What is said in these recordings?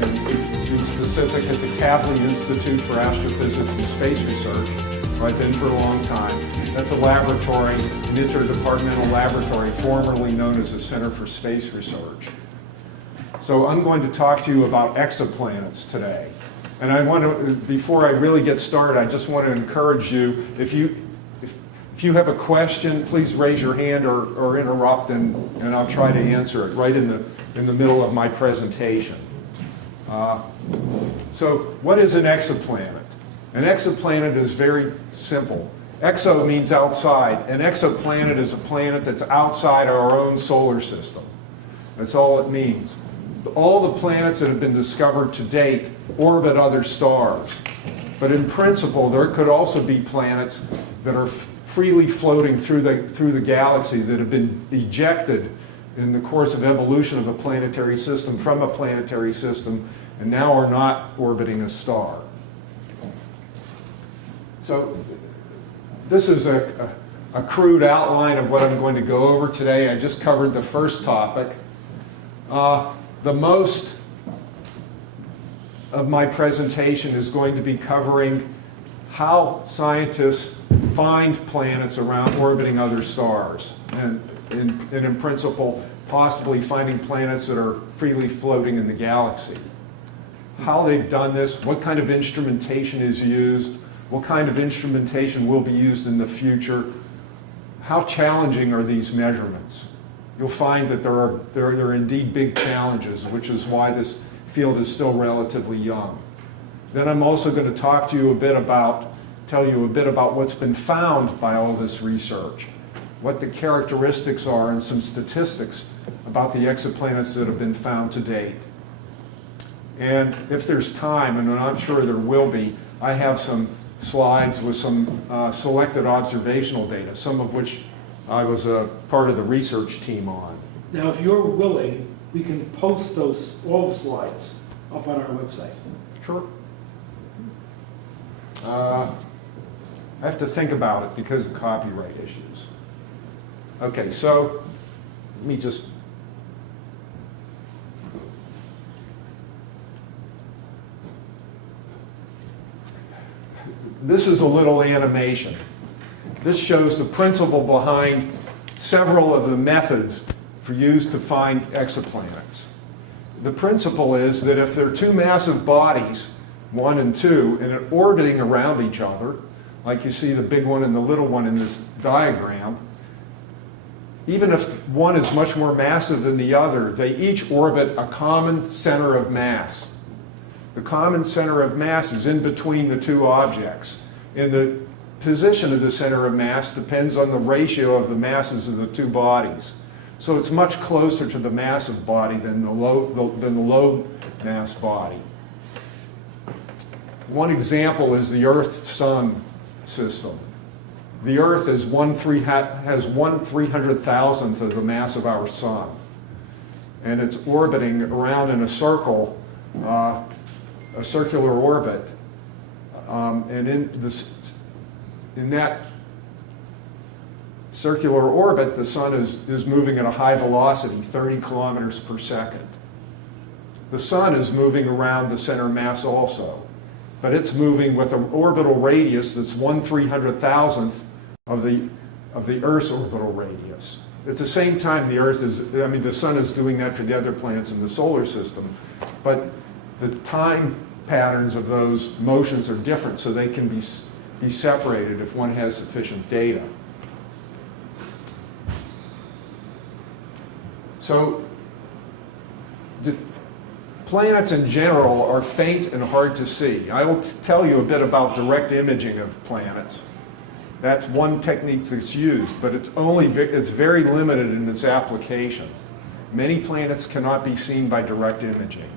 to be specific, at the Kavli Institute for Astrophysics and Space Research, where I've been for a long time. That's a laboratory, an interdepartmental laboratory, formerly known as the Center for Space Research. So I'm going to talk to you about exoplanets today. And I want to, before I really get started, I just want to encourage you, if you have a question, please raise your hand or interrupt, and I'll try to answer it right in the middle of my presentation. So what is an exoplanet? An exoplanet is very simple. Exo means outside. An exoplanet is a planet that's outside our own solar system. That's all it means. All the planets that have been discovered to date orbit other stars. But in principle, there could also be planets that are freely floating through the galaxy that have been ejected in the course of evolution of a planetary system from a planetary system and now are not orbiting a star. So this is a crude outline of what I'm going to go over today. I just covered the first topic. The most of my presentation is going to be covering how scientists find planets around orbiting other stars, and in principle, possibly finding planets that are freely floating in the galaxy. How they've done this, what kind of instrumentation is used, what kind of instrumentation will be used in the future, how challenging are these measurements? You'll find that there are indeed big challenges, which is why this field is still relatively young. Then I'm also going to talk to you tell you a bit about what's been found by all this research, what the characteristics are, and some statistics about the exoplanets that have been found to date. And if there's time, and I'm sure there will be, I have some slides with some selected observational data, some of which I was a part of the research team on. Now, if you're willing, we can post all the slides up on our website. Sure. I have to think about it because of copyright issues. Okay, so let me just... This is a little animation. This shows the principle behind several of the methods used to find exoplanets. The principle is that if there are two massive bodies, 1 and 2, and they're orbiting around each other, like you see the big one and the little one in this diagram, even if one is much more massive than the other, they each orbit a common center of mass. The common center of mass is in between the two objects. And the position of the center of mass depends on the ratio of the masses of the two bodies. So it's much closer to the massive body than the low mass body. One example is the Earth-Sun system. The Earth has 1/300,000th of the mass of our Sun. And it's orbiting around in a circle, a circular orbit. And in that circular orbit, the Sun is moving at a high velocity, 30 kilometers per second. The Sun is moving around the center mass also, but it's moving with an orbital radius that's 1/300,000th of the Earth's orbital radius. At the same time, the Sun is doing that for the other planets in the solar system, but the time patterns of those motions are different, so they can be separated if one has sufficient data. So the planets in general are faint and hard to see. I will tell you a bit about direct imaging of planets. That's one technique that's used, but it's very limited in its application. Many planets cannot be seen by direct imaging.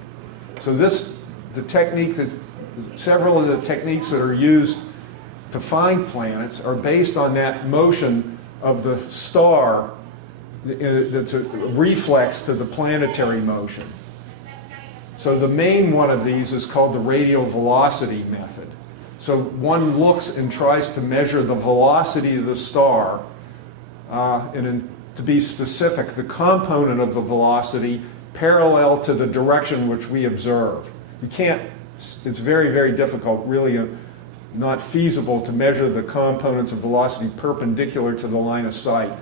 So several of the techniques that are used to find planets are based on that motion of the star that's a reflex to the planetary motion. So the main one of these is called the radial velocity method. So one looks and tries to measure the velocity of the star, and to be specific, the component of the velocity parallel to the direction which we observe. You can't, it's very, very difficult, really not feasible to measure the components of velocity perpendicular to the line of sight.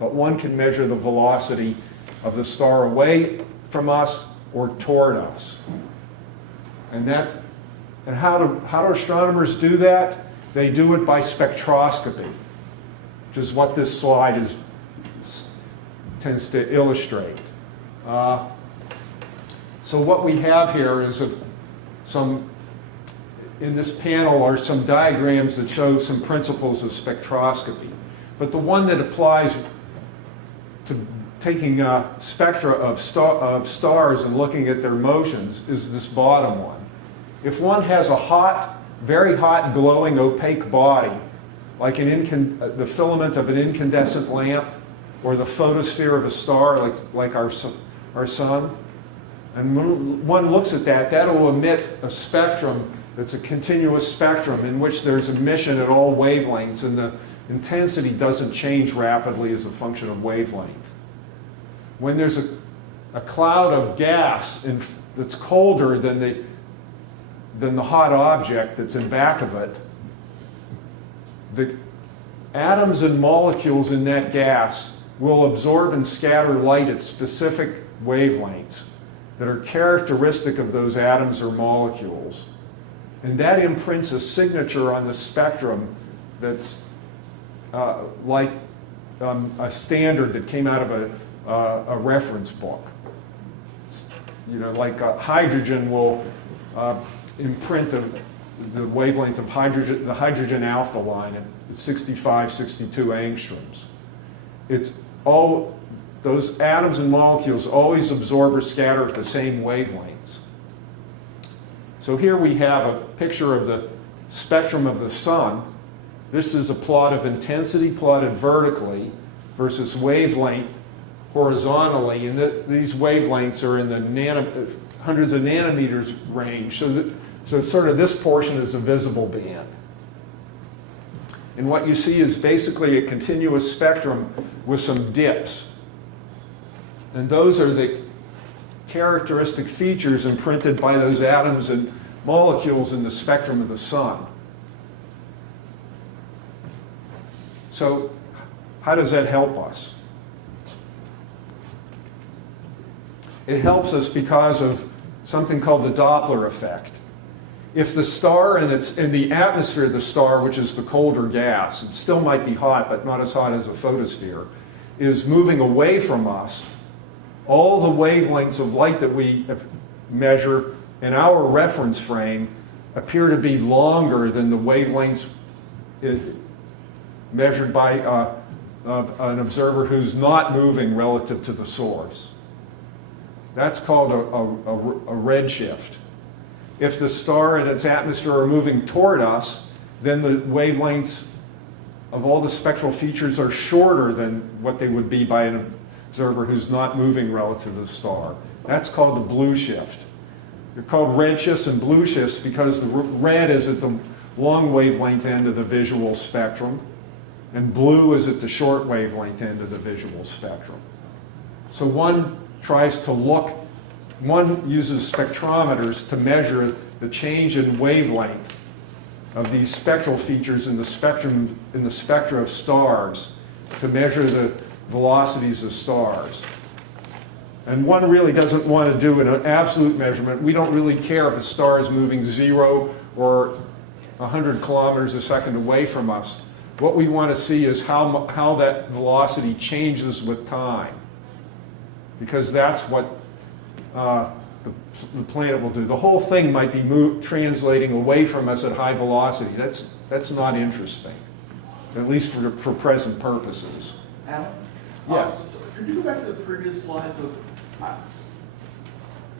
But one can measure the velocity of the star away from us or toward us. And how do astronomers do that? They do it by spectroscopy, which is what this slide tends to illustrate. So what we have here is in this panel are some diagrams that show some principles of spectroscopy. But the one that applies to taking spectra of stars and looking at their motions is this bottom one. If one has a very hot, glowing, opaque body, like the filament of an incandescent lamp or the photosphere of a star like our sun, and when one looks at that, that will emit a spectrum that's a continuous spectrum in which there's emission at all wavelengths, and the intensity doesn't change rapidly as a function of wavelength. When there's a cloud of gas that's colder than the hot object that's in back of it, the atoms and molecules in that gas will absorb and scatter light at specific wavelengths that are characteristic of those atoms or molecules. And that imprints a signature on the spectrum that's like a standard that came out of a reference book. You know, like hydrogen will imprint the wavelength of hydrogen, the hydrogen alpha line at 65, 62 angstroms. It's all, those atoms and molecules always absorb or scatter at the same wavelengths. So here we have a picture of the spectrum of the sun. This is a plot of intensity plotted vertically versus wavelength horizontally, and these wavelengths are in the hundreds of nanometers range. So sort of this portion is the visible band. And what you see is basically a continuous spectrum with some dips. And those are the characteristic features imprinted by those atoms and molecules in the spectrum of the sun. So how does that help us? It helps us because of something called the Doppler Effect. If the star in the atmosphere of the star, which is the colder gas, it still might be hot, but not as hot as a photosphere, is moving away from us, all the wavelengths of light that we measure in our reference frame appear to be longer than the wavelengths measured by an observer who's not moving relative to the source. That's called a redshift. If the star and its atmosphere are moving toward us, then the wavelengths of all the spectral features are shorter than what they would be by an observer who's not moving relative to the star. That's called the blue shift. They're called red shifts and blue shifts because the red is at the long wavelength end of the visual spectrum, and blue is at the short wavelength end of the visual spectrum. So one uses spectrometers to measure the change in wavelength of these spectral features in the spectra of stars to measure the velocities of stars. And one really doesn't want to do an absolute measurement. We don't really care if a star is moving 0 or 100 kilometers a second away from us. What we want to see is how that velocity changes with time, because that's what the planet will do. The whole thing might be translating away from us at high velocity. That's not interesting, at least for present purposes. Alan? Yes. So could you go back to the previous slides?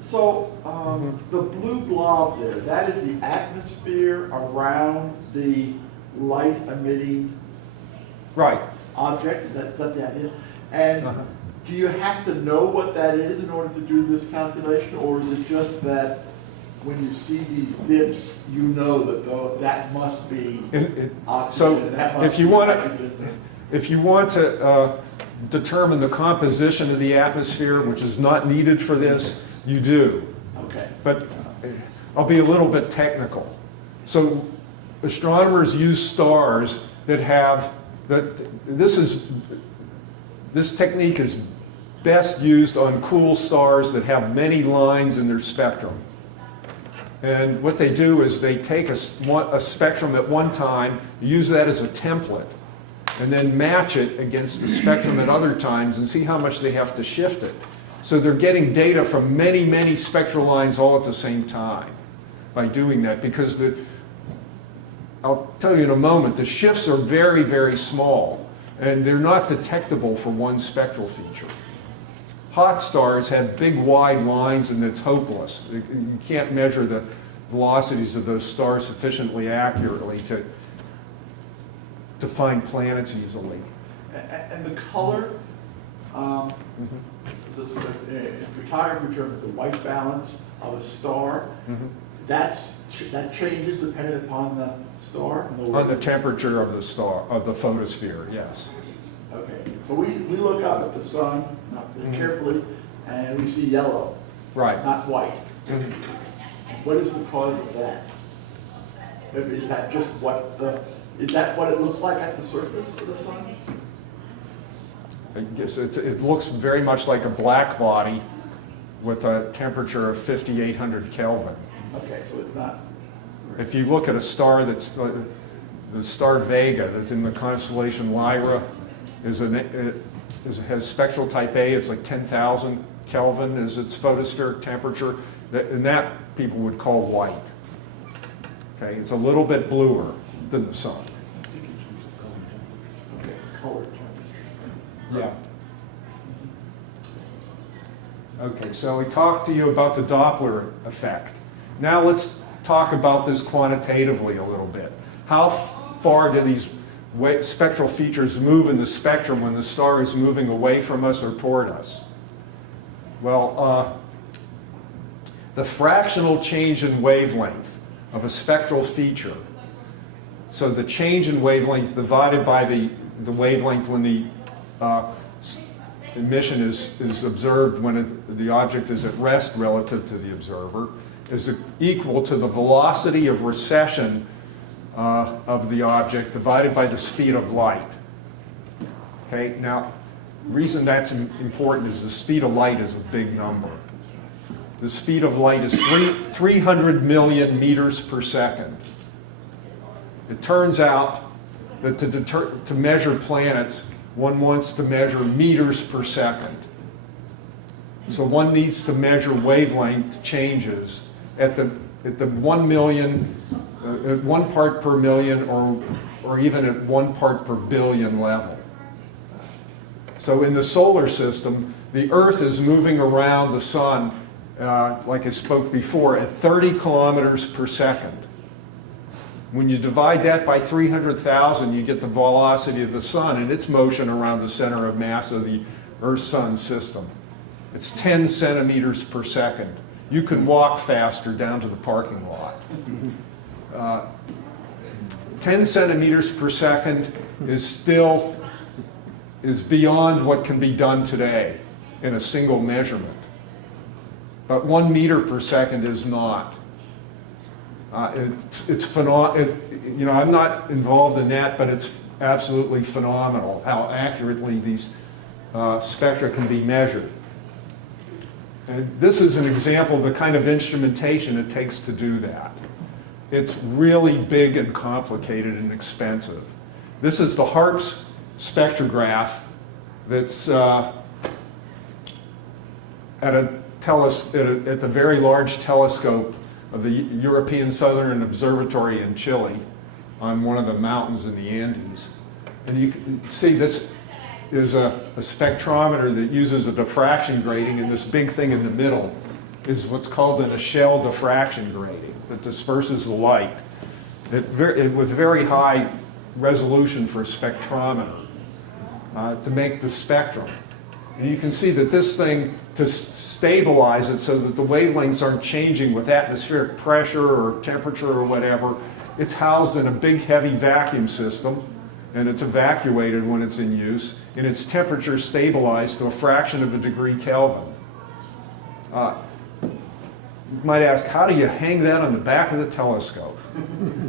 The blue blob there, that is the atmosphere around the light-emitting Right. object? Is that the idea? And do you have to know what that is in order to do this calculation, or is it just that when you see these dips, you know that that must be oxygen? So and that must if you be want hydrogen? to determine the composition of the atmosphere, which is not needed for this, you do. Okay. But I'll be a little bit technical. So astronomers use stars that have, this technique is best used on cool stars that have many lines in their spectrum. And what they do is they take a spectrum at one time, use that as a template, and then match it against the spectrum at other times and see how much they have to shift it. So they're getting data from many, many spectral lines all at the same time by doing that, because I'll tell you in a moment, the shifts are very, very small, and they're not detectable for one spectral feature. Hot stars have big, wide lines, and it's hopeless. You can't measure the velocities of those stars sufficiently accurately to find planets easily. And the color, in photography terms, the white balance of a star, that changes depending upon the star? On the temperature of the star, of the photosphere, yes. Okay, so we look up at the sun carefully, and we see yellow, Right. not white. What is the cause of that? Is that just is that what it looks like at the surface of the sun? I guess it looks very much like a black body with a temperature of 5,800 Kelvin. Okay, so it's not. If you look at a star that's, the star Vega that's in the constellation Lyra, has spectral type A, it's like 10,000 Kelvin is its photospheric temperature, and that people would call white. Okay, it's a little bit bluer than the sun. Okay, it's colored. Yeah. Okay, so we talked to you about the Doppler effect. Now let's talk about this quantitatively a little bit. How far do these spectral features move in the spectrum when the star is moving away from us or toward us? Well, the fractional change in wavelength of a spectral feature, so the change in wavelength divided by the wavelength when the emission is observed when the object is at rest relative to the observer, is equal to the velocity of recession of the object divided by the speed of light. Okay, now the reason that's important is the speed of light is a big number. The speed of light is 300 million meters per second. It turns out that to measure planets, one wants to measure meters per second. So one needs to measure wavelength changes at the 1 million, at 1 part per million, or even at 1 part per billion level. So in the solar system, the Earth is moving around the sun, like I spoke before, at 30 kilometers per second. When you divide that by 300,000, you get the velocity of the sun and its motion around the center of mass of the Earth-Sun system. It's 10 centimeters per second. You can walk faster down to the parking lot. 10 centimeters per second is beyond what can be done today in a single measurement. But 1 meter per second is not. It's phenomenal. You know, I'm not involved in that, but it's absolutely phenomenal how accurately these spectra can be measured. And this is an example of the kind of instrumentation it takes to do that. It's really big and complicated and expensive. This is the HARPS spectrograph that's at the very large telescope of the European Southern Observatory in Chile on one of the mountains in the Andes. And you can see this is a spectrometer that uses a diffraction grating, and this big thing in the middle is what's called an Echelle diffraction grating that disperses the light with very high resolution for a spectrometer to make the spectrum. And you can see that this thing, to stabilize it so that the wavelengths aren't changing with atmospheric pressure or temperature or whatever, it's housed in a big heavy vacuum system and it's evacuated when it's in use, and its temperature stabilized to a fraction of a degree Kelvin. You might ask, how do you hang that on the back of the telescope?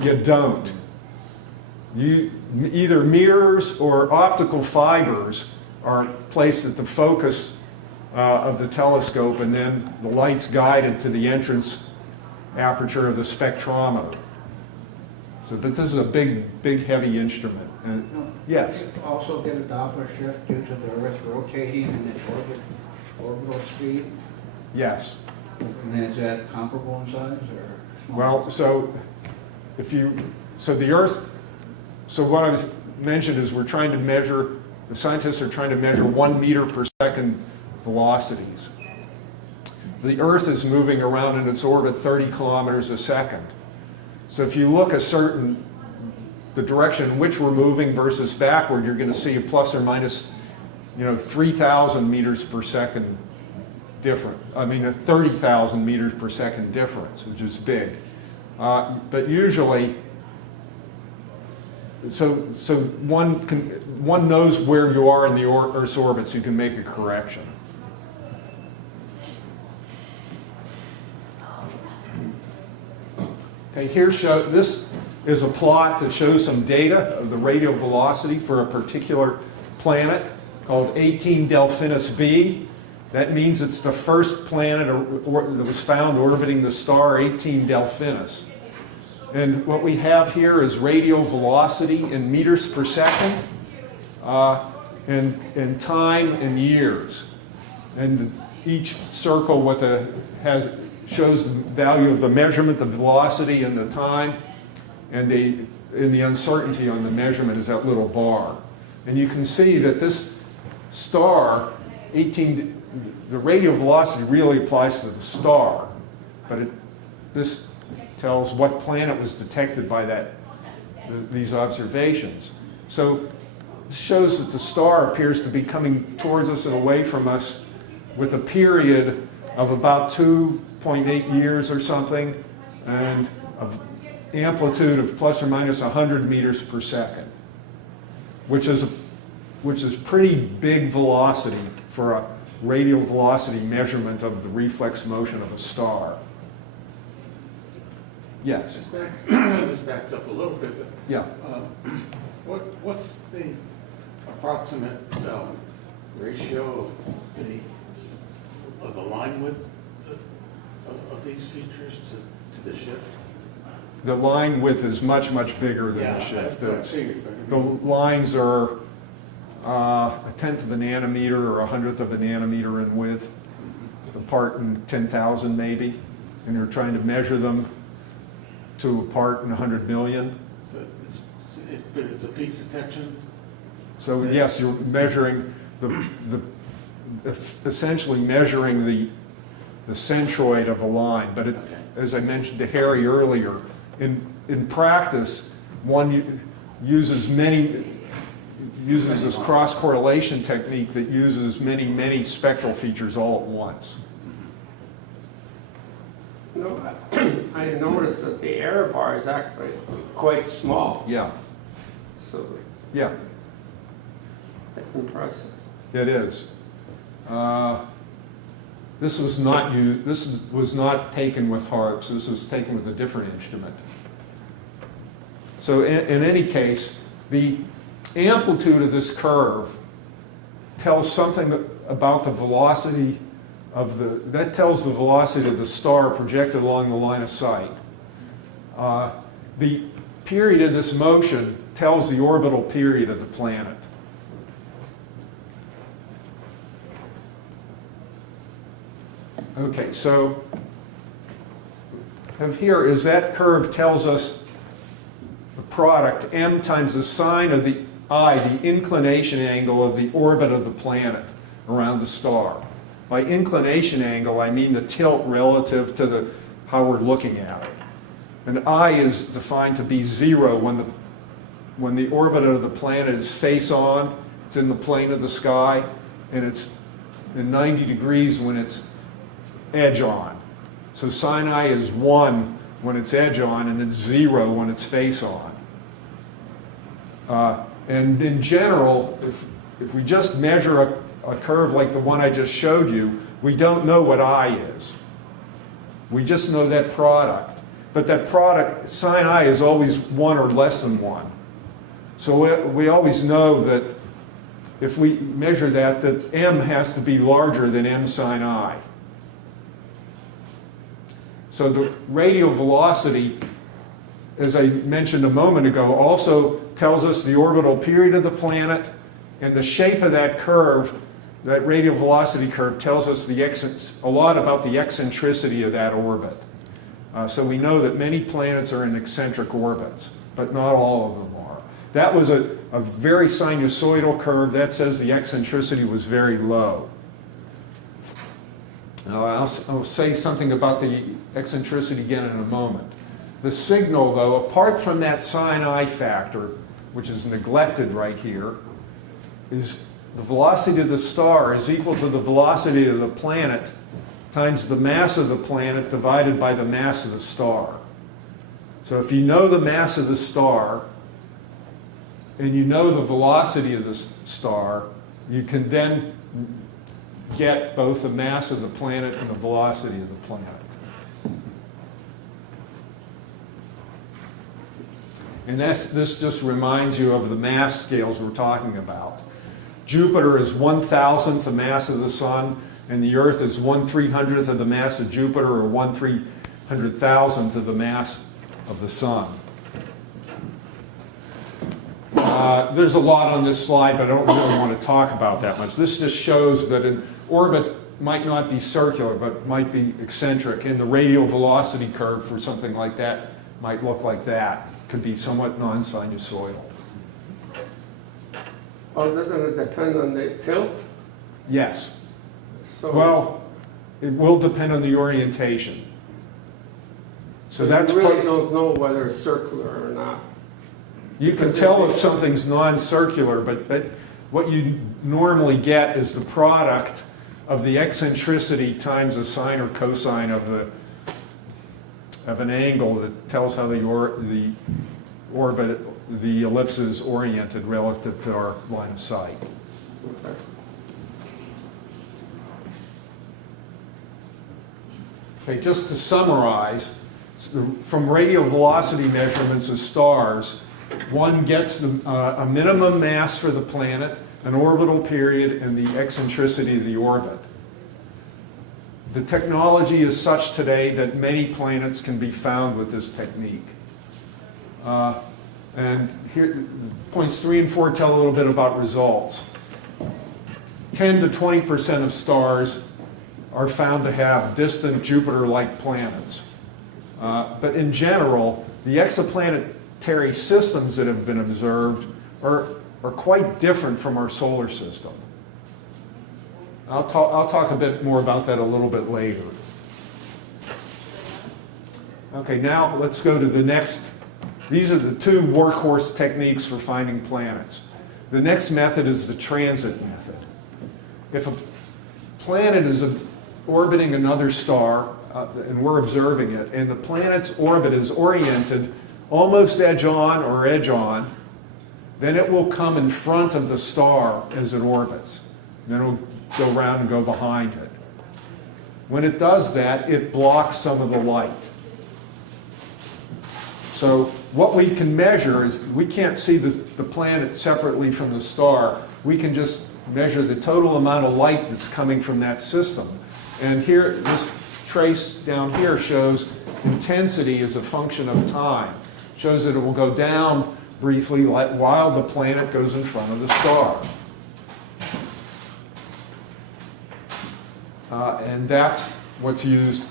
You don't. Either mirrors or optical fibers are placed at the focus of the telescope, and then the light's guided to the entrance aperture of the spectrometer. So, but this is a big, heavy instrument. Yes? You also get a Doppler shift due to the Earth rotating and its orbital speed. Yes. And is that comparable in size or small? Well, so the Earth, so what I was mentioned is the scientists are trying to measure 1 meter per second velocities. The Earth is moving around in its orbit 30 kilometers a second. So if you look the direction in which we're moving versus backward, you're going to see a plus or minus, 3,000 meters per second difference. I mean, a 30,000 meters per second difference, which is big. But usually, so one knows where you are in the Earth's orbit, so you can make a correction. Okay, this is a plot that shows some data of the radial velocity for a particular planet called 18 Delphinus b. That means it's the first planet that was found orbiting the star 18 Delphinus. And what we have here is radial velocity in meters per second, and time in years. And each circle shows the value of the measurement, the velocity, and the time, and the uncertainty on the measurement is that little bar. And you can see that this star, the radial velocity really applies to the star, but this tells what planet was detected by these observations. So this shows that the star appears to be coming towards us and away from us with a period of about 2.8 years or something, and of amplitude of plus or minus 100 meters per second, which is pretty big velocity for a radial velocity measurement of the reflex motion of a star. Yes? This backs up a little bit, but Yeah. what's the approximate ratio of the line width of these features to the shift? The line width is much, much bigger than the shift. The lines are a tenth of a nanometer or a hundredth of a nanometer in width, a part in 10,000 maybe, and you're trying to measure them to a part in 100 million. So it's a peak detection? So yes, you're measuring essentially measuring the centroid of a line. But as I mentioned to Harry earlier, in practice, one uses this cross-correlation technique that uses many spectral features all at once. No, I noticed that the error bar is actually quite small. Yeah, So yeah, that's impressive. it is. This was not used. Was not taken with HARPS. This was taken with a different instrument. So in any case, the amplitude of this curve tells something about the velocity that tells the velocity of the star projected along the line of sight. The period of this motion tells the orbital period of the planet. Okay, so here is that curve tells us the product, m times the sine of the I, the inclination angle of the orbit of the planet around the star. By inclination angle, I mean the tilt relative to how we're looking at it. And I is defined to be 0 when the orbit of the planet is face on, it's in the plane of the sky, and it's in 90 degrees when it's edge on. So sine I is 1 when it's edge on, and it's 0 when it's face on. And in general, if we just measure a curve like the one I just showed you, we don't know what I is. We just know that product. But that product, sine I, is always 1 or less than 1. So we always know that if we measure that m has to be larger than m sine I. So the radial velocity, as I mentioned a moment ago, also tells us the orbital period of the planet, and the shape of that curve, that radial velocity curve, tells us a lot about the eccentricity of that orbit. So we know that many planets are in eccentric orbits, but not all of them are. That was a very sinusoidal curve. That says the eccentricity was very low. Now, I'll say something about the eccentricity again in a moment. The signal, though, apart from that sine I factor, which is neglected right here, is the velocity of the star is equal to the velocity of the planet times the mass of the planet divided by the mass of the star. So if you know the mass of the star and you know the velocity of the star, you can then get both the mass of the planet and the velocity of the planet. And this just reminds you of the mass scales we're talking about. Jupiter is 1,000th the mass of the Sun, and the Earth is 1/300th of the mass of Jupiter, or 1/300,000th of the mass of the Sun. There's a lot on this slide, but I don't really want to talk about that much. This just shows that an orbit might not be circular, but might be eccentric, and the radial velocity curve for something like that might look like that. Could be somewhat non-sinusoidal. Oh, doesn't it depend on the tilt? Yes. So Well, it will depend on the orientation. So that's you really part, don't know whether it's circular or not. you can tell if something's non-circular, but what you normally get is the product of the eccentricity times the sine or cosine of an angle that tells how the orbit, the ellipse is oriented relative to our line of sight. Okay. Okay, just to summarize, from radial velocity measurements of stars, one gets a minimum mass for the planet, an orbital period, and the eccentricity of the orbit. The technology is such today that many planets can be found with this technique. And here, points 3 and 4 tell a little bit about results. 10 to 20% of stars are found to have distant Jupiter-like planets. But in general, the exoplanetary systems that have been observed are quite different from our solar system. I'll talk a bit more about that a little bit later. Okay, now let's go to the next. These are the two workhorse techniques for finding planets. The next method is the transit method. If a planet is orbiting another star, and we're observing it, and the planet's orbit is oriented almost edge-on or edge-on, then it will come in front of the star as it orbits. Then it will go around and go behind it. When it does that, it blocks some of the light. So what we can measure is, we can't see the planet separately from the star. We can just measure the total amount of light that's coming from that system. And here, this trace down here shows intensity as a function of time. Shows that it will go down briefly while the planet goes in front of the star. And that's what's used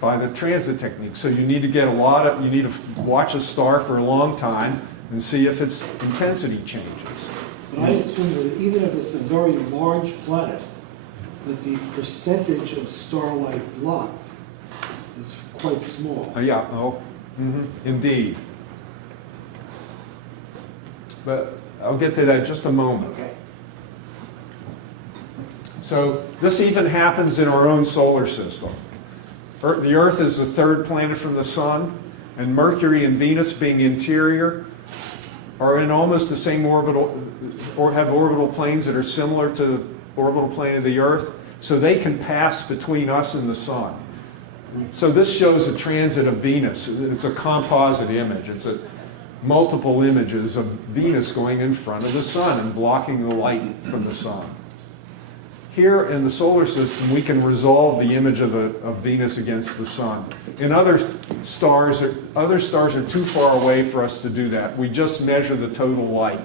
by the transit technique. So you need to get you need to watch a star for a long time and see if its intensity changes. But I assume that even if it's a very large planet, that the percentage of starlight blocked is quite small. Indeed. But I'll get to that in just a moment. Okay. So this even happens in our own solar system. The Earth is the third planet from the Sun, and Mercury and Venus being interior are in almost the same orbital, or have orbital planes that are similar to the orbital plane of the Earth, so they can pass between us and the sun. So this shows a transit of Venus. It's a composite image. It's multiple images of Venus going in front of the sun and blocking the light from the sun. Here in the solar system, we can resolve the image of Venus against the sun. In other stars are too far away for us to do that. We just measure the total light.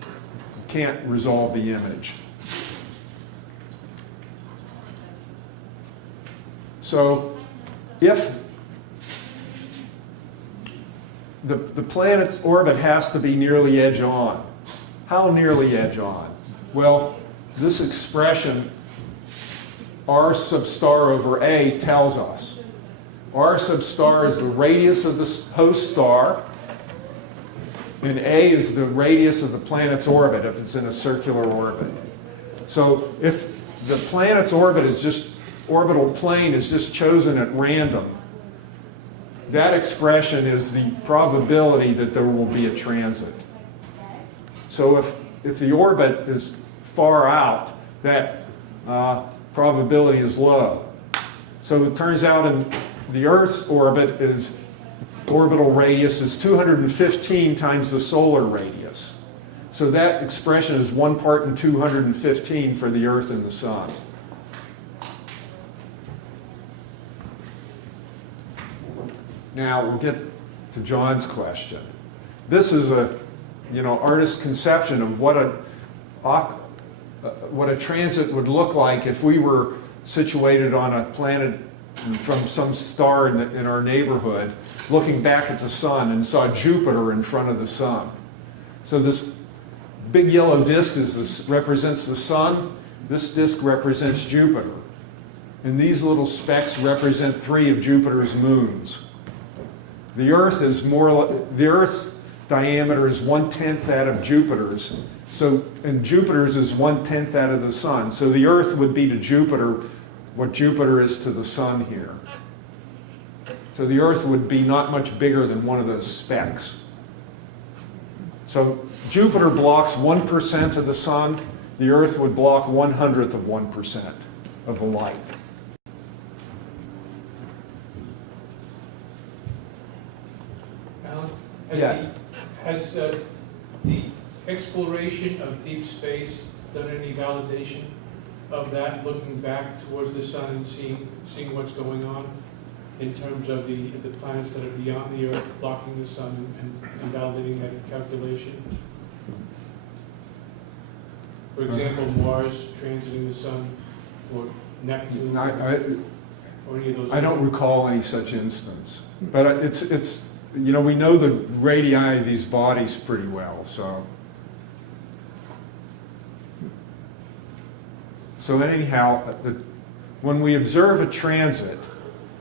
We can't resolve the image. So if the planet's orbit has to be nearly edge on, how nearly edge on? Well, this expression, R sub star over A, tells us. R sub star is the radius of the host star, and A is the radius of the planet's orbit if it's in a circular orbit. So if the planet's orbit is just, orbital plane is just chosen at random, that expression is the probability that there will be a transit. So if the orbit is far out, that probability is low. So it turns out in the Earth's orbit is orbital radius is 215 times the solar radius. So that expression is 1 part in 215 for the Earth and the Sun. Now we'll get to John's question. This is a, artist's conception of what a transit would look like if we were situated on a planet from some star in our neighborhood, looking back at the sun and saw Jupiter in front of the sun. So this big yellow disk represents the sun. This disk represents Jupiter. And these little specks represent 3 of Jupiter's moons. The Earth's diameter is 1/10 that of Jupiter's. So, and Jupiter's is 1/10 that of the sun. So the Earth would be to Jupiter what Jupiter is to the sun here. So the Earth would be not much bigger than one of those specks. So Jupiter blocks 1% of the sun. The Earth would block 1/100th of 1% of the light. Alan, Yes. Has the exploration of deep space done any validation of that, looking back towards the sun and seeing what's going on in terms of the planets that are beyond the Earth, blocking the sun, and validating that calculation? For example, Mars transiting the sun, or Neptune, or any of those. I don't recall any such instance, but it's we know the radii of these bodies pretty well, so anyhow, when we observe a transit,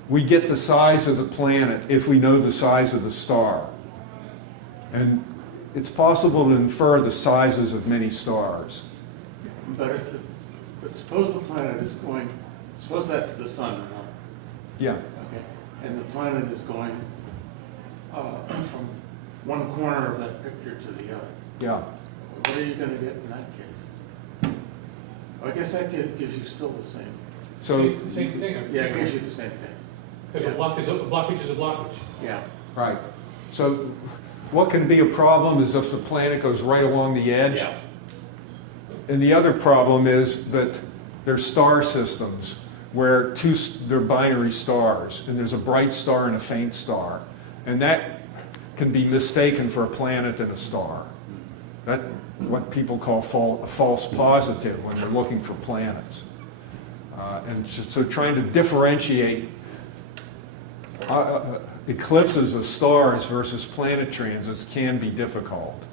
we get the size of the planet if we know the size of the star, and it's possible to infer the sizes of many stars. But suppose the planet is going, suppose that's the sun, right? Yeah. Okay, and the planet is going from one corner of that picture to the other. Yeah. What are you going to get in that case? I guess that gives you still the same. So Same thing. Yeah, it gives you the same thing. Because a blockage is a blockage. Yeah. right. So what can be a problem is if the planet goes right along the edge. Yeah. And the other problem is that there's star systems where they're binary stars, and there's a bright star and a faint star. And that can be mistaken for a planet and a star. That's what people call a false positive when they're looking for planets. And so trying to differentiate eclipses of stars versus planet transits can be difficult.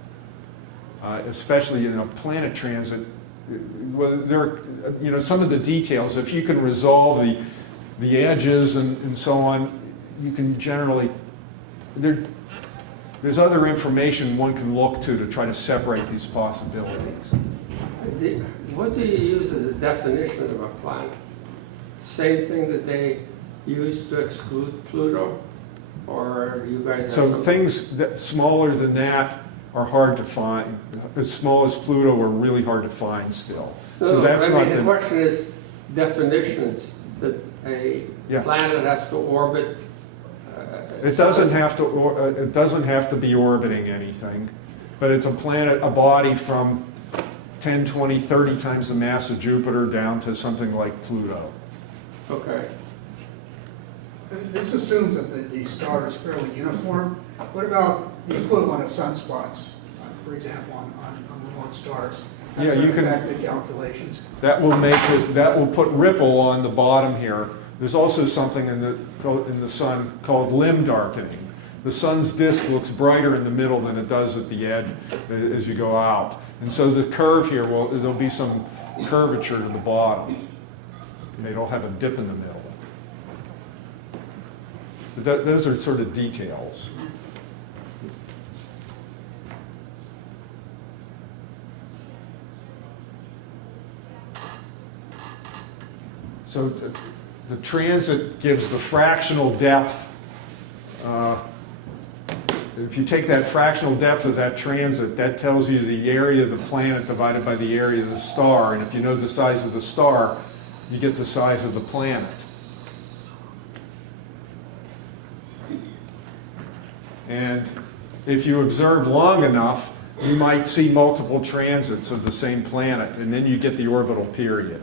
Especially in a planet transit, well, some of the details, if you can resolve the edges and so on, you can generally, there's other information one can look to try to separate these possibilities. What do you use as a definition of a planet? Same thing that they used to exclude Pluto? Or you guys have So some- things that smaller than that are hard to find. As small as Pluto are really hard to find still. So No, that's I not mean, the been, question is definitions, that a Yeah. planet has to orbit. it doesn't have to be orbiting anything, but it's a planet, a body from 10, 20, 30 times the mass of Jupiter down to something like Pluto. Okay. This assumes that the star is fairly uniform. What about the equivalent of sunspots, for example, on remote stars? How Yeah, does you that can- affect the calculations? That will put ripple on the bottom here. There's also something in the sun called limb darkening. The sun's disk looks brighter in the middle than it does at the edge as you go out. And so the curve here, there'll be some curvature to the bottom. And it'll have a dip in the middle. But those are sort of details. So the transit gives the fractional depth. If you take that fractional depth of that transit, that tells you the area of the planet divided by the area of the star. And if you know the size of the star, you get the size of the planet. And if you observe long enough, you might see multiple transits of the same planet, and then you get the orbital period.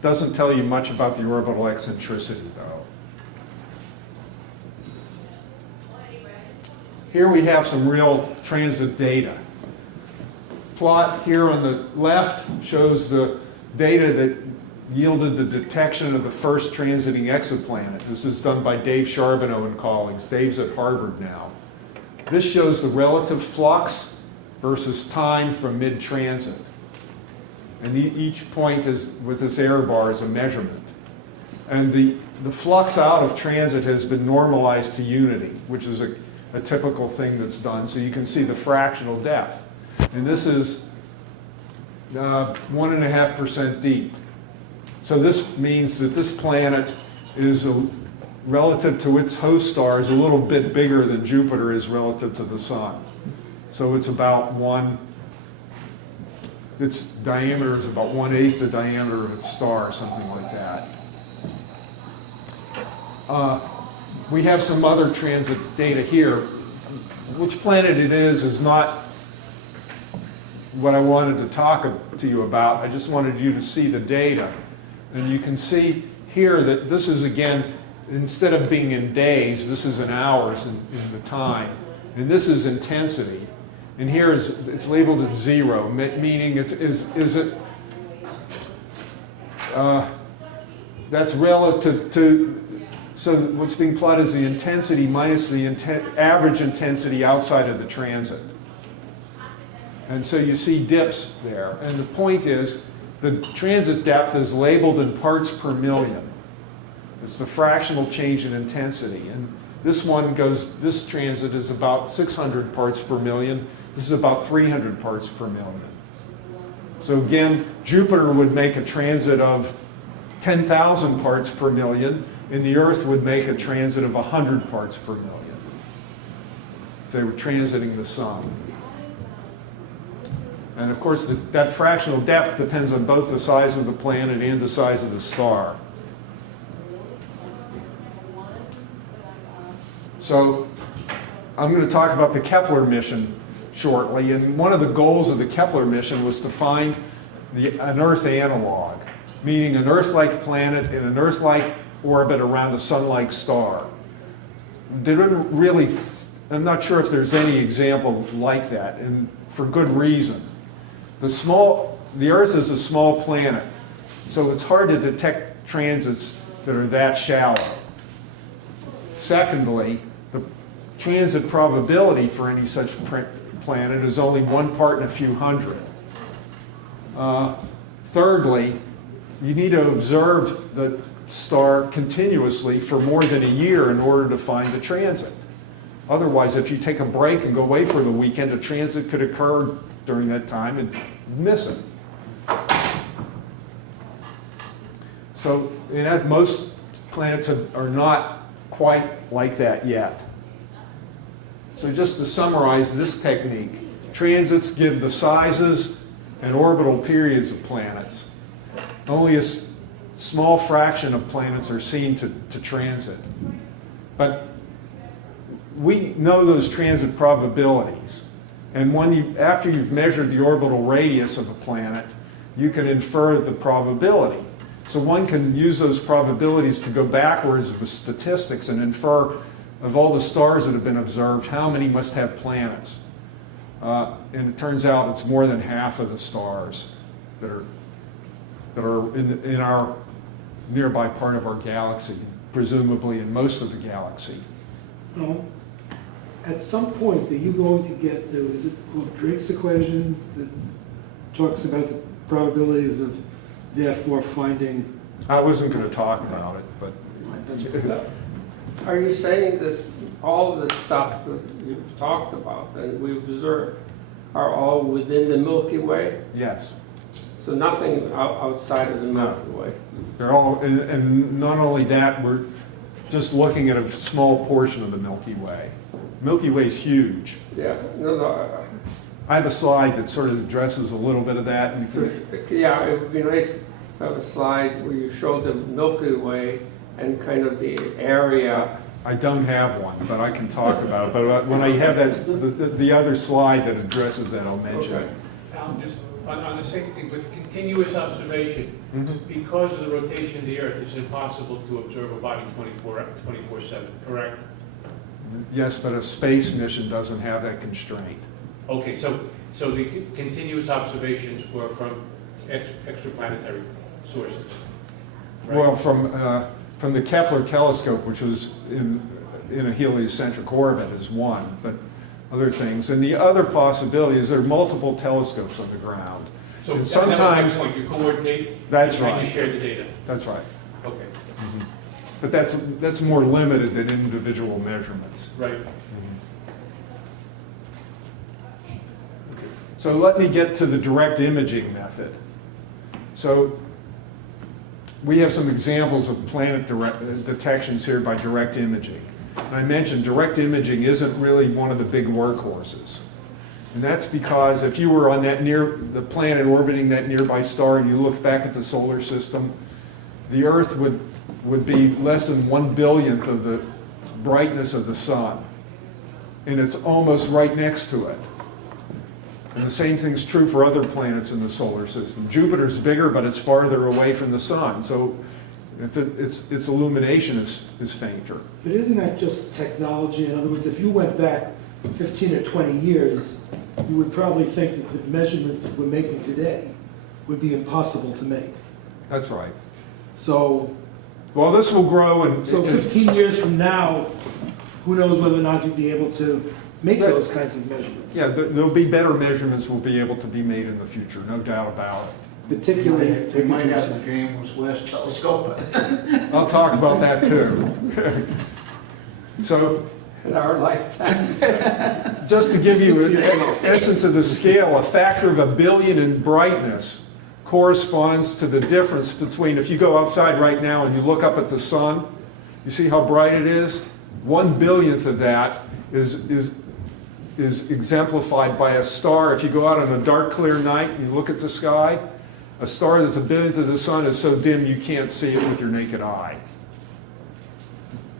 Doesn't tell you much about the orbital eccentricity, though. Here we have some real transit data. Plot here on the left shows the data that yielded the detection of the first transiting exoplanet. This is done by Dave Charbonneau and colleagues. Dave's at Harvard now. This shows the relative flux versus time from mid-transit. And each point is, with this error bar, is a measurement. And the flux out of transit has been normalized to unity, which is a typical thing that's done. So you can see the fractional depth. And this is 1.5% deep. So this means that this planet is, relative to its host star, is a little bit bigger than Jupiter is relative to the sun. So it's about its diameter is about 1/8 the diameter of its star, something like that. We have some other transit data here. Which planet it is not what I wanted to talk to you about. I just wanted you to see the data. And you can see here that this is, again, instead of being in days, this is in hours in the time. And this is intensity. And here it's labeled as 0, meaning that's relative to, so what's being plotted is the intensity minus the average intensity outside of the transit. And so you see dips there. And the point is, the transit depth is labeled in parts per million. It's the fractional change in intensity. And this transit is about 600 parts per million. This is about 300 parts per million. So again, Jupiter would make a transit of 10,000 parts per million, and the Earth would make a transit of 100 parts per million if they were transiting the sun. And of course, that fractional depth depends on both the size of the planet and the size of the star. So I'm going to talk about the Kepler mission shortly. And one of the goals of the Kepler mission was to find an Earth analog, meaning an Earth-like planet in an Earth-like orbit around a Sun-like star. I'm not sure if there's any example like that, and for good reason. The Earth is a small planet, so it's hard to detect transits that are that shallow. Secondly, the transit probability for any such planet is only 1 part in a few hundred. Thirdly, you need to observe the star continuously for more than a year in order to find the transit. Otherwise, if you take a break and go away for the weekend, a transit could occur during that time and miss it. So, and most planets are not quite like that yet. So just to summarize this technique, transits give the sizes and orbital periods of planets. Only a small fraction of planets are seen to transit. But we know those transit probabilities. And after you've measured the orbital radius of a planet, you can infer the probability. So one can use those probabilities to go backwards with statistics and infer of all the stars that have been observed, how many must have planets. And it turns out it's more than half of the stars that are in our nearby part of our galaxy, presumably in most of the galaxy. No. At some point, are you going to get to, is it called Drake's equation that talks about the probabilities of therefore finding? I wasn't going to talk about it, but Are you saying that all the stuff that you've talked about and we've observed are all within the Milky Way? yes. So nothing outside of the Milky Way? They're all, and not only that, we're just looking at a small portion of the Milky Way. Milky Way is huge. Yeah, no. I have a slide that sort of addresses a little bit of that. And So, yeah, it would be nice to have a slide where you show the Milky Way and kind of the area. I don't have one, but I can talk about it. But when I have that, the other slide that addresses that, I'll mention it. Alan, just on the same thing, with continuous observation, because of the rotation of the Earth, it's impossible to observe a body 24/7, correct? Yes, but a space mission doesn't have that constraint. Okay, so the continuous observations were from exoplanetary sources, right? Well, from the Kepler telescope, which was in a heliocentric orbit, is one, but other things. And the other possibility is there are multiple telescopes on the ground. So and that was my sometimes point, you coordinate, That's and right. you share the data. That's right. Okay, But that's more limited than individual measurements. right. So let me get to the direct imaging method. So we have some examples of planet detections here by direct imaging. And I mentioned direct imaging isn't really one of the big workhorses. And that's because if you were on the planet orbiting that nearby star and you look back at the solar system, the Earth would be less than 1/billionth of the brightness of the sun. And it's almost right next to it. And the same thing's true for other planets in the solar system. Jupiter's bigger, but it's farther away from the sun. So if its illumination is fainter. But isn't that just technology? In other words, if you went back 15 or 20 years, you would probably think that the measurements that we're making today would be impossible to make. That's right. So, Well, this will grow and... 15 years from now, who knows whether or not you'd be able to make those kinds of measurements. Yeah, there'll be better measurements will be able to be made in the future, no doubt about it. Particularly, We might have the James West Telescope. I'll talk about that too. So, In our lifetime. just to give you an essence of the scale, a factor of 1 billion in brightness corresponds to the difference between, if you go outside right now and you look up at the sun, you see how bright it is? 1/billionth of that is exemplified by a star. If you go out on a dark, clear night and you look at the sky, a star that's 1/billionth of the sun is so dim you can't see it with your naked eye.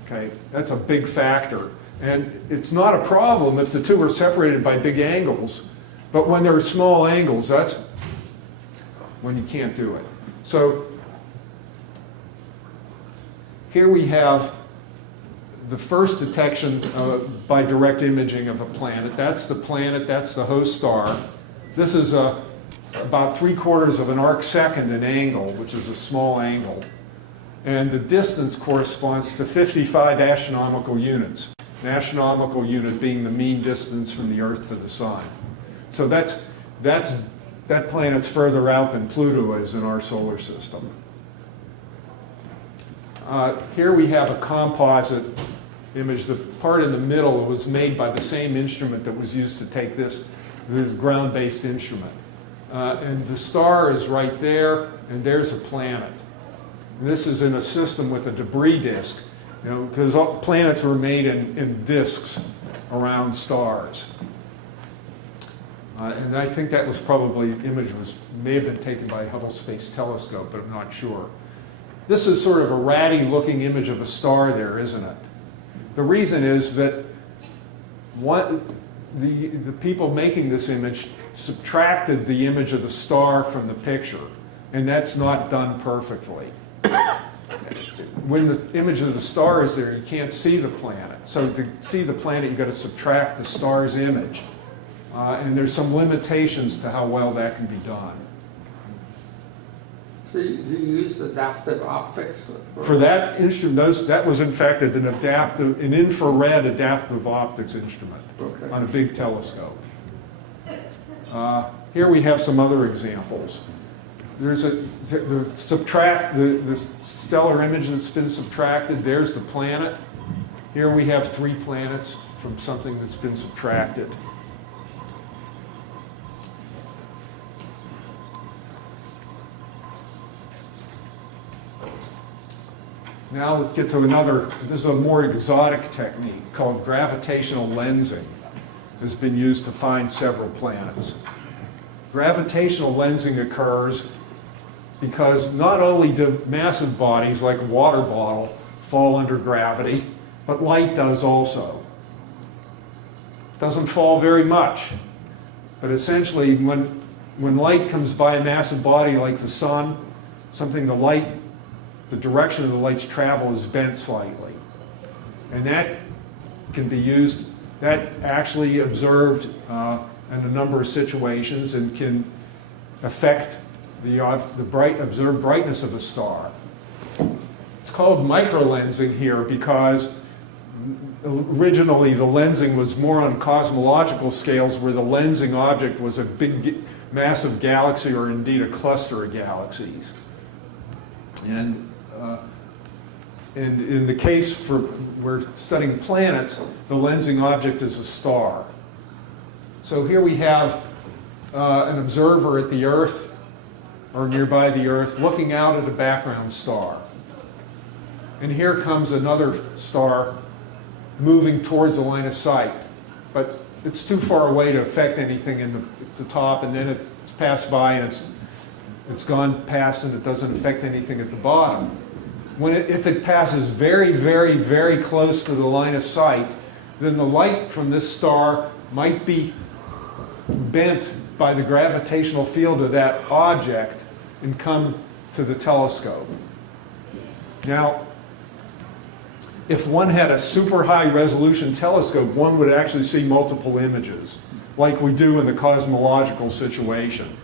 Okay, that's a big factor. And it's not a problem if the two are separated by big angles, but when there are small angles, that's when you can't do it. So here we have the first detection by direct imaging of a planet. That's the host star. This is about 3/4 of an arc second in angle, which is a small angle. And the distance corresponds to 55 astronomical units. An astronomical unit being the mean distance from the Earth to the Sun. So that planet's further out than Pluto is in our solar system. Here we have a composite image. The part in the middle was made by the same instrument that was used to take this ground-based instrument. And the star is right there, and there's a planet. And this is in a system with a debris disk, because planets were made in disks around stars. And I think that was probably, may have been taken by Hubble Space Telescope, but I'm not sure. This is sort of a ratty looking image of a star there, isn't it? The reason is that the people making this image subtracted the image of the star from the picture, and that's not done perfectly. When the image of the star is there, you can't see the planet. So to see the planet, you've got to subtract the star's image. And there's some limitations to how well that can be done. So you use adaptive optics? For that instrument, that was in fact an infrared adaptive optics instrument on a big telescope. Here we have some other examples. There's the stellar image that's been subtracted. There's the planet. Here we have 3 planets from something that's been subtracted. Now let's get to this is a more exotic technique called gravitational lensing. Has been used to find several planets. Gravitational lensing occurs because not only do massive bodies like a water bottle fall under gravity, but light does also. It doesn't fall very much, but essentially when light comes by a massive body like the sun, the direction of the light's travel is bent slightly. And that can be used, that actually observed in a number of situations and can affect the observed brightness of a star. It's called microlensing here because originally the lensing was more on cosmological scales where the lensing object was a big, massive galaxy or indeed a cluster of galaxies. And in the case we're studying planets, the lensing object is a star. So here we have an observer at the Earth or nearby the Earth looking out at a background star. And here comes another star moving towards the line of sight. But it's too far away to affect anything at the top, and then it's passed by and it's gone past and it doesn't affect anything at the bottom. If it passes very, very, very close to the line of sight, then the light from this star might be bent by the gravitational field of that object and come to the telescope. Now, if one had a super high resolution telescope, one would actually see multiple images, like we do in the cosmological situation.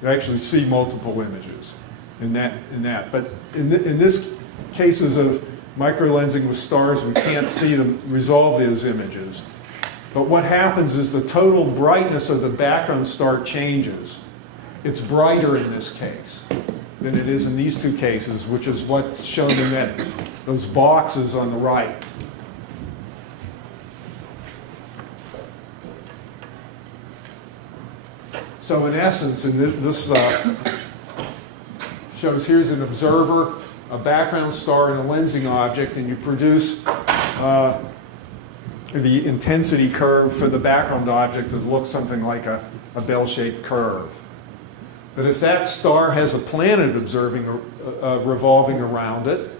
You actually see multiple images in that. But in this cases of microlensing with stars, we can't see them resolve those images. But what happens is the total brightness of the background star changes. It's brighter in this case than it is in these two cases, which is what's shown in those boxes on the right. So in essence, this shows here's an observer, a background star, and a lensing object, and you produce the intensity curve for the background object that looks something like a bell-shaped curve. But if that star has a planet revolving around it,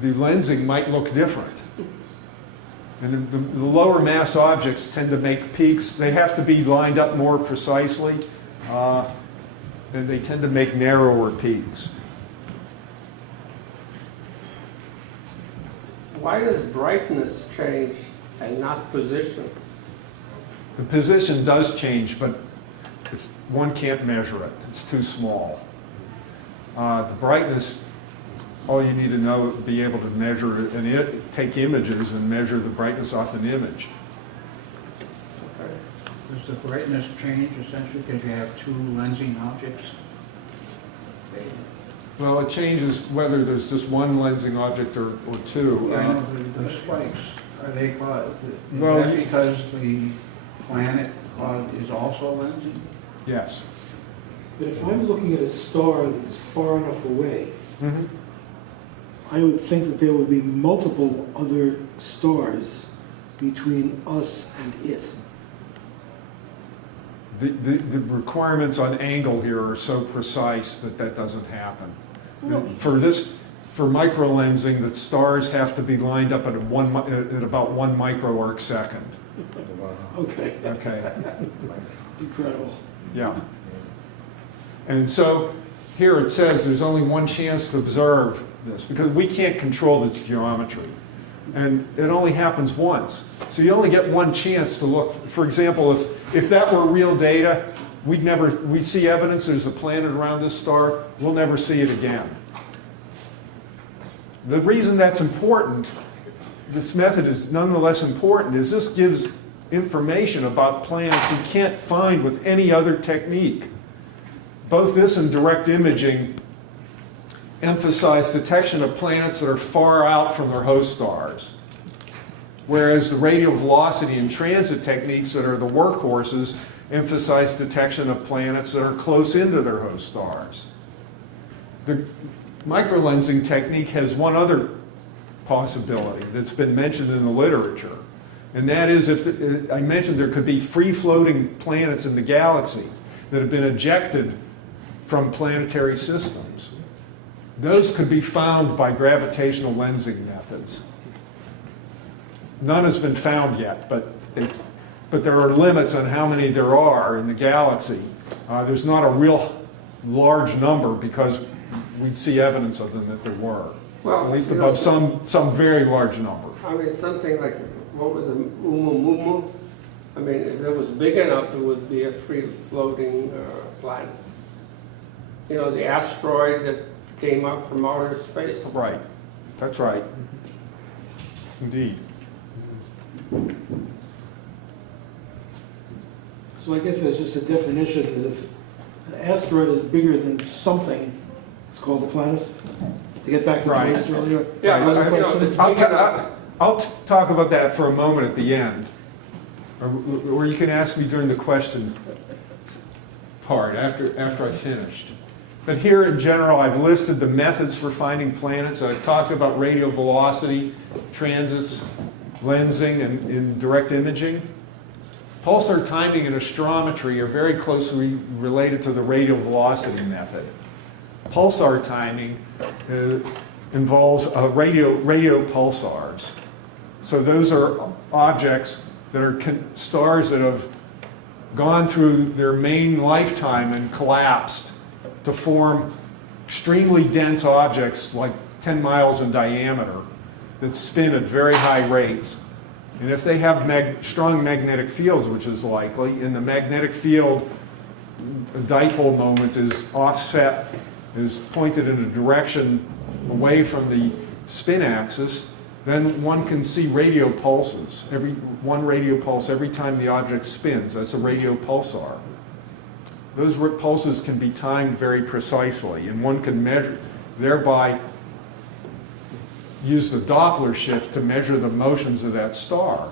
the lensing might look different. And the lower mass objects tend to make peaks. They have to be lined up more precisely, and they tend to make narrower peaks. Why does brightness change and not position? The position does change, but one can't measure it. It's too small. The brightness, all you need to know is be able to measure it and take images and measure the brightness off an image. Does the brightness change essentially because you have 2 lensing objects? Well, it changes whether there's just one lensing object or 2. Yeah, I know the spikes, are they caused, is Well, that because the planet is also lensing? Yes. But if I'm looking at a star that's far enough away, Mm-hmm. I would think that there would be multiple other stars between us and it. the requirements on angle here are so precise that that doesn't happen. For microlensing, the stars have to be lined up at about 1 microarc second. Okay, Okay. incredible. Yeah. And so here it says there's only one chance to observe this because we can't control its geometry. And it only happens once. So you only get one chance to look. For example, if that were real data, we'd see evidence there's a planet around this star, we'll never see it again. The reason that's important, this method is nonetheless important, is this gives information about planets you can't find with any other technique. Both this and direct imaging emphasize detection of planets that are far out from their host stars, whereas the radial velocity and transit techniques that are the workhorses emphasize detection of planets that are close into their host stars. The microlensing technique has one other possibility that's been mentioned in the literature, and that is I mentioned there could be free-floating planets in the galaxy that have been ejected from planetary systems. Those could be found by gravitational lensing methods. None has been found yet, but there are limits on how many there are in the galaxy. There's not a real large number because we'd see evidence of them if there were. Well, at least you above know, some very large number. I mean, something like, what was it, Mumu? I mean, if it was big enough, it would be a free-floating planet. You know, the asteroid that came up from outer space. Right. That's right. Indeed. So I guess that's just a definition that if an asteroid is bigger than something, it's called a planet? To get back to Right. George's earlier Yeah, earlier I- you know, question? it's big enough. I'll talk about that for a moment at the end, or you can ask me during the questions part after I've finished. But here in general, I've listed the methods for finding planets. I've talked about radial velocity, transits, lensing, and direct imaging. Pulsar timing and astrometry are very closely related to the radial velocity method. Pulsar timing involves radio pulsars. So those are objects that are stars that have gone through their main lifetime and collapsed to form extremely dense objects like 10 miles in diameter that spin at very high rates. And if they have strong magnetic fields, which is likely, and the magnetic field dipole moment is offset, is pointed in a direction away from the spin axis, then one can see radio pulses. One radio pulse every time the object spins. That's a radio pulsar. Those pulses can be timed very precisely, and one can measure, thereby use the Doppler shift to measure the motions of that star.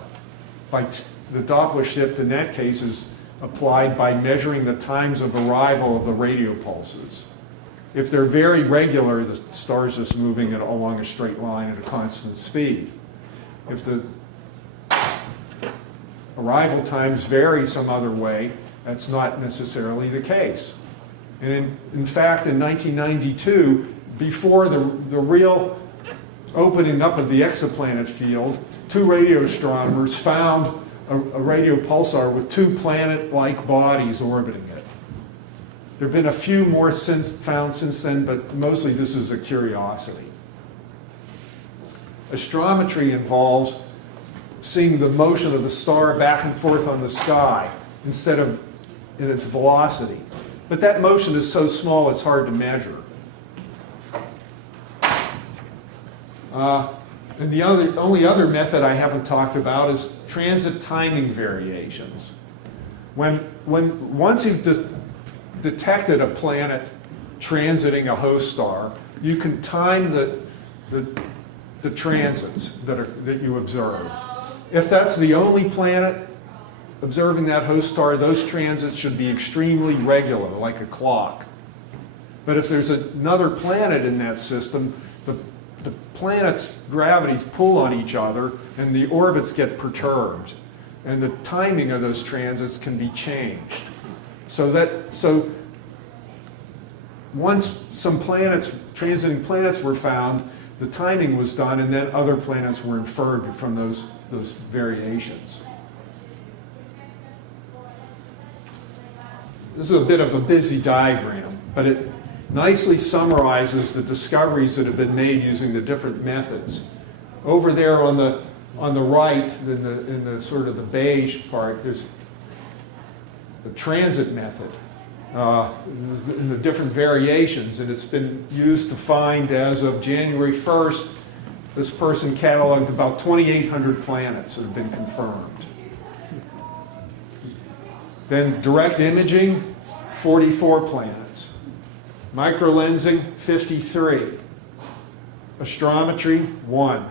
The Doppler shift in that case is applied by measuring the times of arrival of the radio pulses. If they're very regular, the star's just moving along a straight line at a constant speed. If the arrival times vary some other way, that's not necessarily the case. And in fact, in 1992, before the real opening up of the exoplanet field, 2 radio astronomers found a radio pulsar with 2 planet-like bodies orbiting it. There have been a few more found since then, but mostly this is a curiosity. Astrometry involves seeing the motion of the star back and forth on the sky instead of in its velocity. But that motion is so small it's hard to measure. And the only other method I haven't talked about is transit timing variations. Once you've detected a planet transiting a host star, you can time the transits that you observe. If that's the only planet observing that host star, those transits should be extremely regular, like a clock. But if there's another planet in that system, the planets' gravities pull on each other and the orbits get perturbed. And the timing of those transits can be changed. So once some planets, transiting planets were found, the timing was done, and then other planets were inferred from those variations. This is a bit of a busy diagram, but it nicely summarizes the discoveries that have been made using the different methods. Over there on the right, in the sort of the beige part, there's the transit method in the different variations, and it's been used to find, as of January 1st, this person cataloged about 2,800 planets that have been confirmed. Then direct imaging, 44 planets. Microlensing, 53. Astrometry, 1.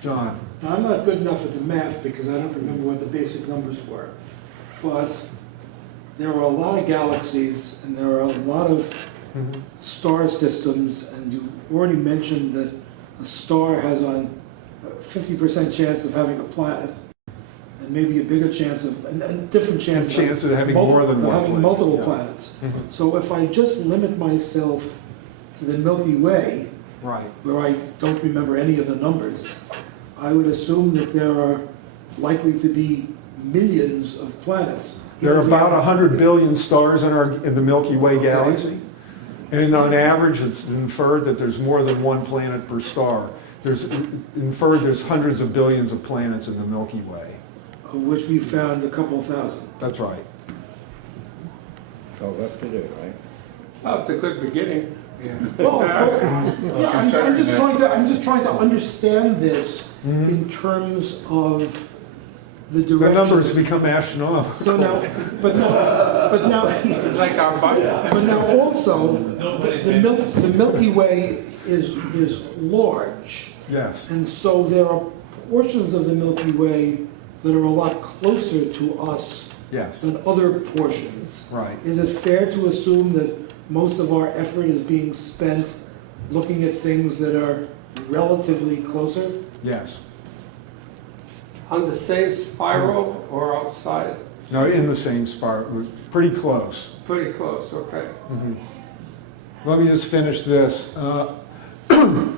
John. Now, I'm not good enough at the math because I don't remember what the basic numbers were, but there are a lot of galaxies and there are a lot of star systems, and you already mentioned that a star has a 50% chance of having a planet, and maybe a bigger chance of, and different chance of having more than one having planet. multiple Yeah. planets. So if I just limit myself to the Milky Way, Right. where I don't remember any of the numbers, I would assume that there are likely to be millions of planets. There are about 100 billion stars in the Milky Way galaxy. And on average, it's inferred that there's more than one planet per star. There's inferred there's hundreds of billions of planets in the Milky Way. Of which we found a couple thousand. That's right. So left to do, right? Oh, it's a good beginning. Yeah. Well, yeah, I'm just trying to understand this in terms of the The direction. numbers become astronomical. So now, but now, It's like our budget. but now also, the Milky Way is large. Yes. And so there are portions of the Milky Way that are a lot closer to us Yes. than other portions. Right. Is it fair to assume that most of our effort is being spent looking at things that are relatively closer? Yes. On the same spiral or outside? No, in the same spot. It was pretty close. Pretty close, okay. Let me just finish this. The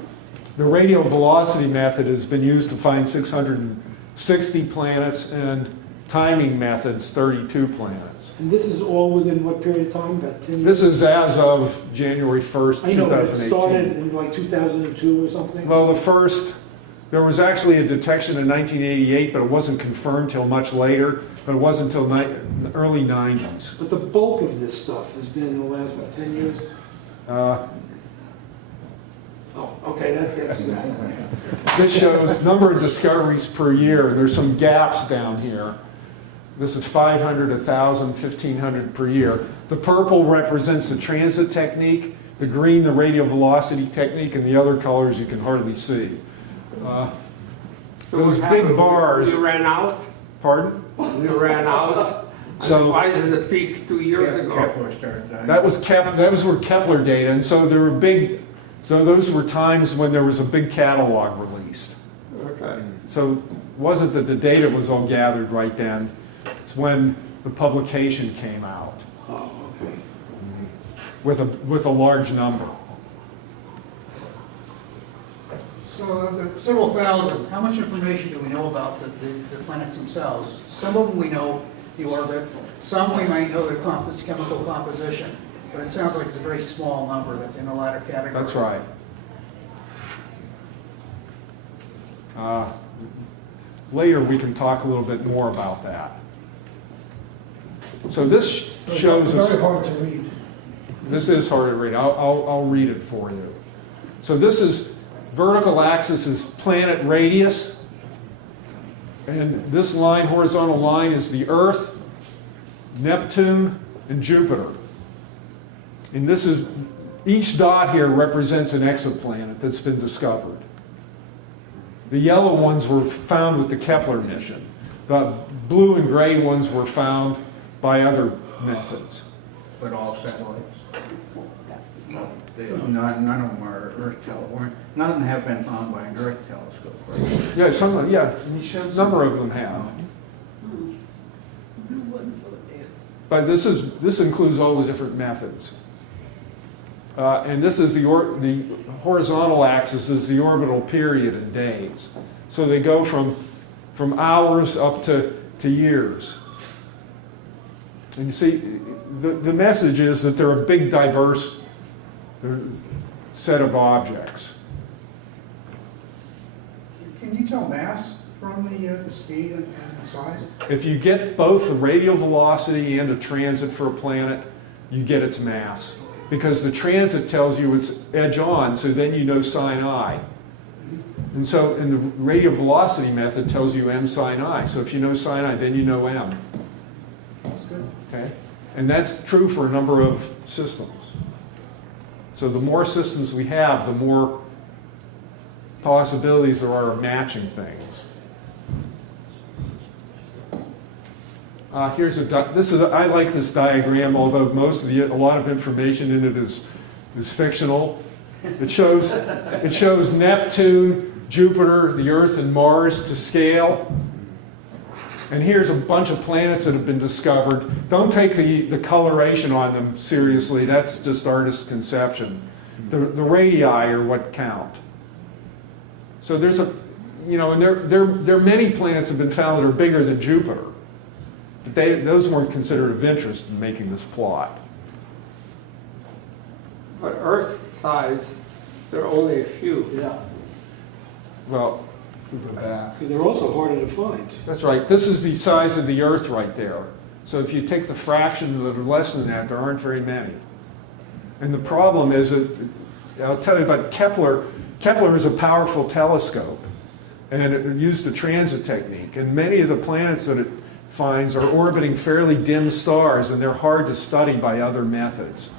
radial velocity method has been used to find 660 planets, and timing methods, 32 planets. And this is all within what period of time, about 10 years? This is as of January 1st, I know, but it 2018. started in like 2002 or something? Well, there was actually a detection in 1988, but it wasn't confirmed till much later, but it wasn't until the early 90s. But the bulk of this stuff has been in the last, what, 10 years? Oh, okay, that gets that. This shows number of discoveries per year, and there's some gaps down here. This is 500, 1,000, 1,500 per year. The purple represents the transit technique, the green the radial velocity technique, and the other colors you can hardly see. So Those what big happened? bars. We ran out? Pardon? We ran out? So- Why is it a peak 2 years ago? Kepler started dying. That was were Kepler data, and so there were so those were times when there was a big catalog released. Okay. So it wasn't that the data was all gathered right then, it's when the publication came out Oh, okay. with a large number. So of the several thousand, how much information do we know about the planets themselves? Some of them we know the orbit, some we might know their chemical composition, but it sounds like it's a very small number that in the latter category. That's right. Later we can talk a little bit more about that. So this shows us. Very hard to read. This is hard to read. I'll read it for you. So this is, vertical axis is planet radius, and this line, horizontal line, is the Earth, Neptune, and Jupiter. And this is, each dot here represents an exoplanet that's been discovered. The yellow ones were found with the Kepler mission. The blue and gray ones were found by other methods. But all satellites. None of them are Earth telescopes. None of them have been found by an Earth telescope. Right? Yeah, a number of them have. Blue ones were But this includes all the different methods. And this is the horizontal axis is the orbital period in days. So they go from hours up to years. And you see, the message is that they're a big, diverse set of objects. Can you tell mass from the speed and the size? If you get both the radial velocity and a transit for a planet, you get its mass. Because the transit tells you it's edge on, so then you know sine I. And so, and the radial velocity method tells you m sine I. So if you know sine I, then you know m. That's good. Okay? And that's true for a number of systems. So the more systems we have, the more possibilities there are of matching things. Here's I like this diagram, although a lot of information in it is fictional. It shows Neptune, Jupiter, the Earth, and Mars to scale. And here's a bunch of planets that have been discovered. Don't take the coloration on them seriously. That's just artist's conception. The radii are what count. So there's and there are many planets that have been found that are bigger than Jupiter. But those weren't considered of interest in making this plot. But Earth size, there are only a few. Yeah. Well, if we go back. Because they're also harder to find. That's right. This is the size of the Earth right there. So if you take the fraction that are less than that, there aren't very many. And the problem is that, I'll tell you about Kepler. Kepler is a powerful telescope, and it used the transit technique. And many of the planets that it finds are orbiting fairly dim stars, and they're hard to study by other methods.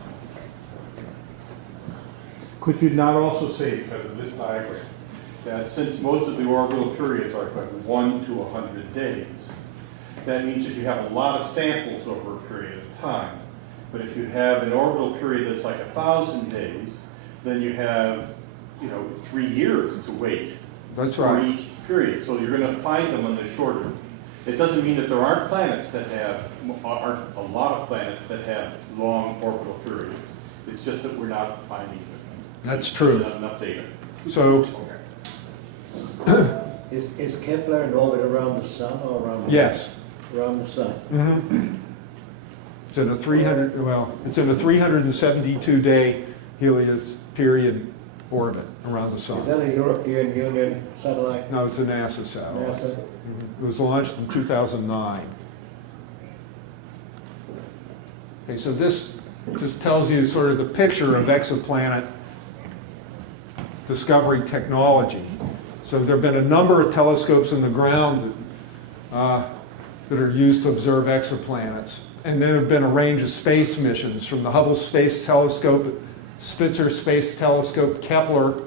Could you not also say, because of this diagram, that since most of the orbital periods are like 1 to 100 days, that means that you have a lot of samples over a period of time. But if you have an orbital period that's like 1,000 days, then you have 3 years to wait. That's for right. each period. So you're going to find them on the shorter. It doesn't mean that there aren't a lot of planets that have long orbital periods. It's just that we're not finding them. That's true. There's not enough data. So, Is Kepler in orbit around the sun or around the yes. around the sun? Mm-hmm. It's in a 372-day Helios period orbit around the Is sun. that a European Union satellite? No, it's a NASA satellite. NASA? It was launched in 2009. Okay, so this just tells you sort of the picture of exoplanet discovery technology. So there have been a number of telescopes in the ground that are used to observe exoplanets. And then there have been a range of space missions from the Hubble Space Telescope, Spitzer Space Telescope, Kepler,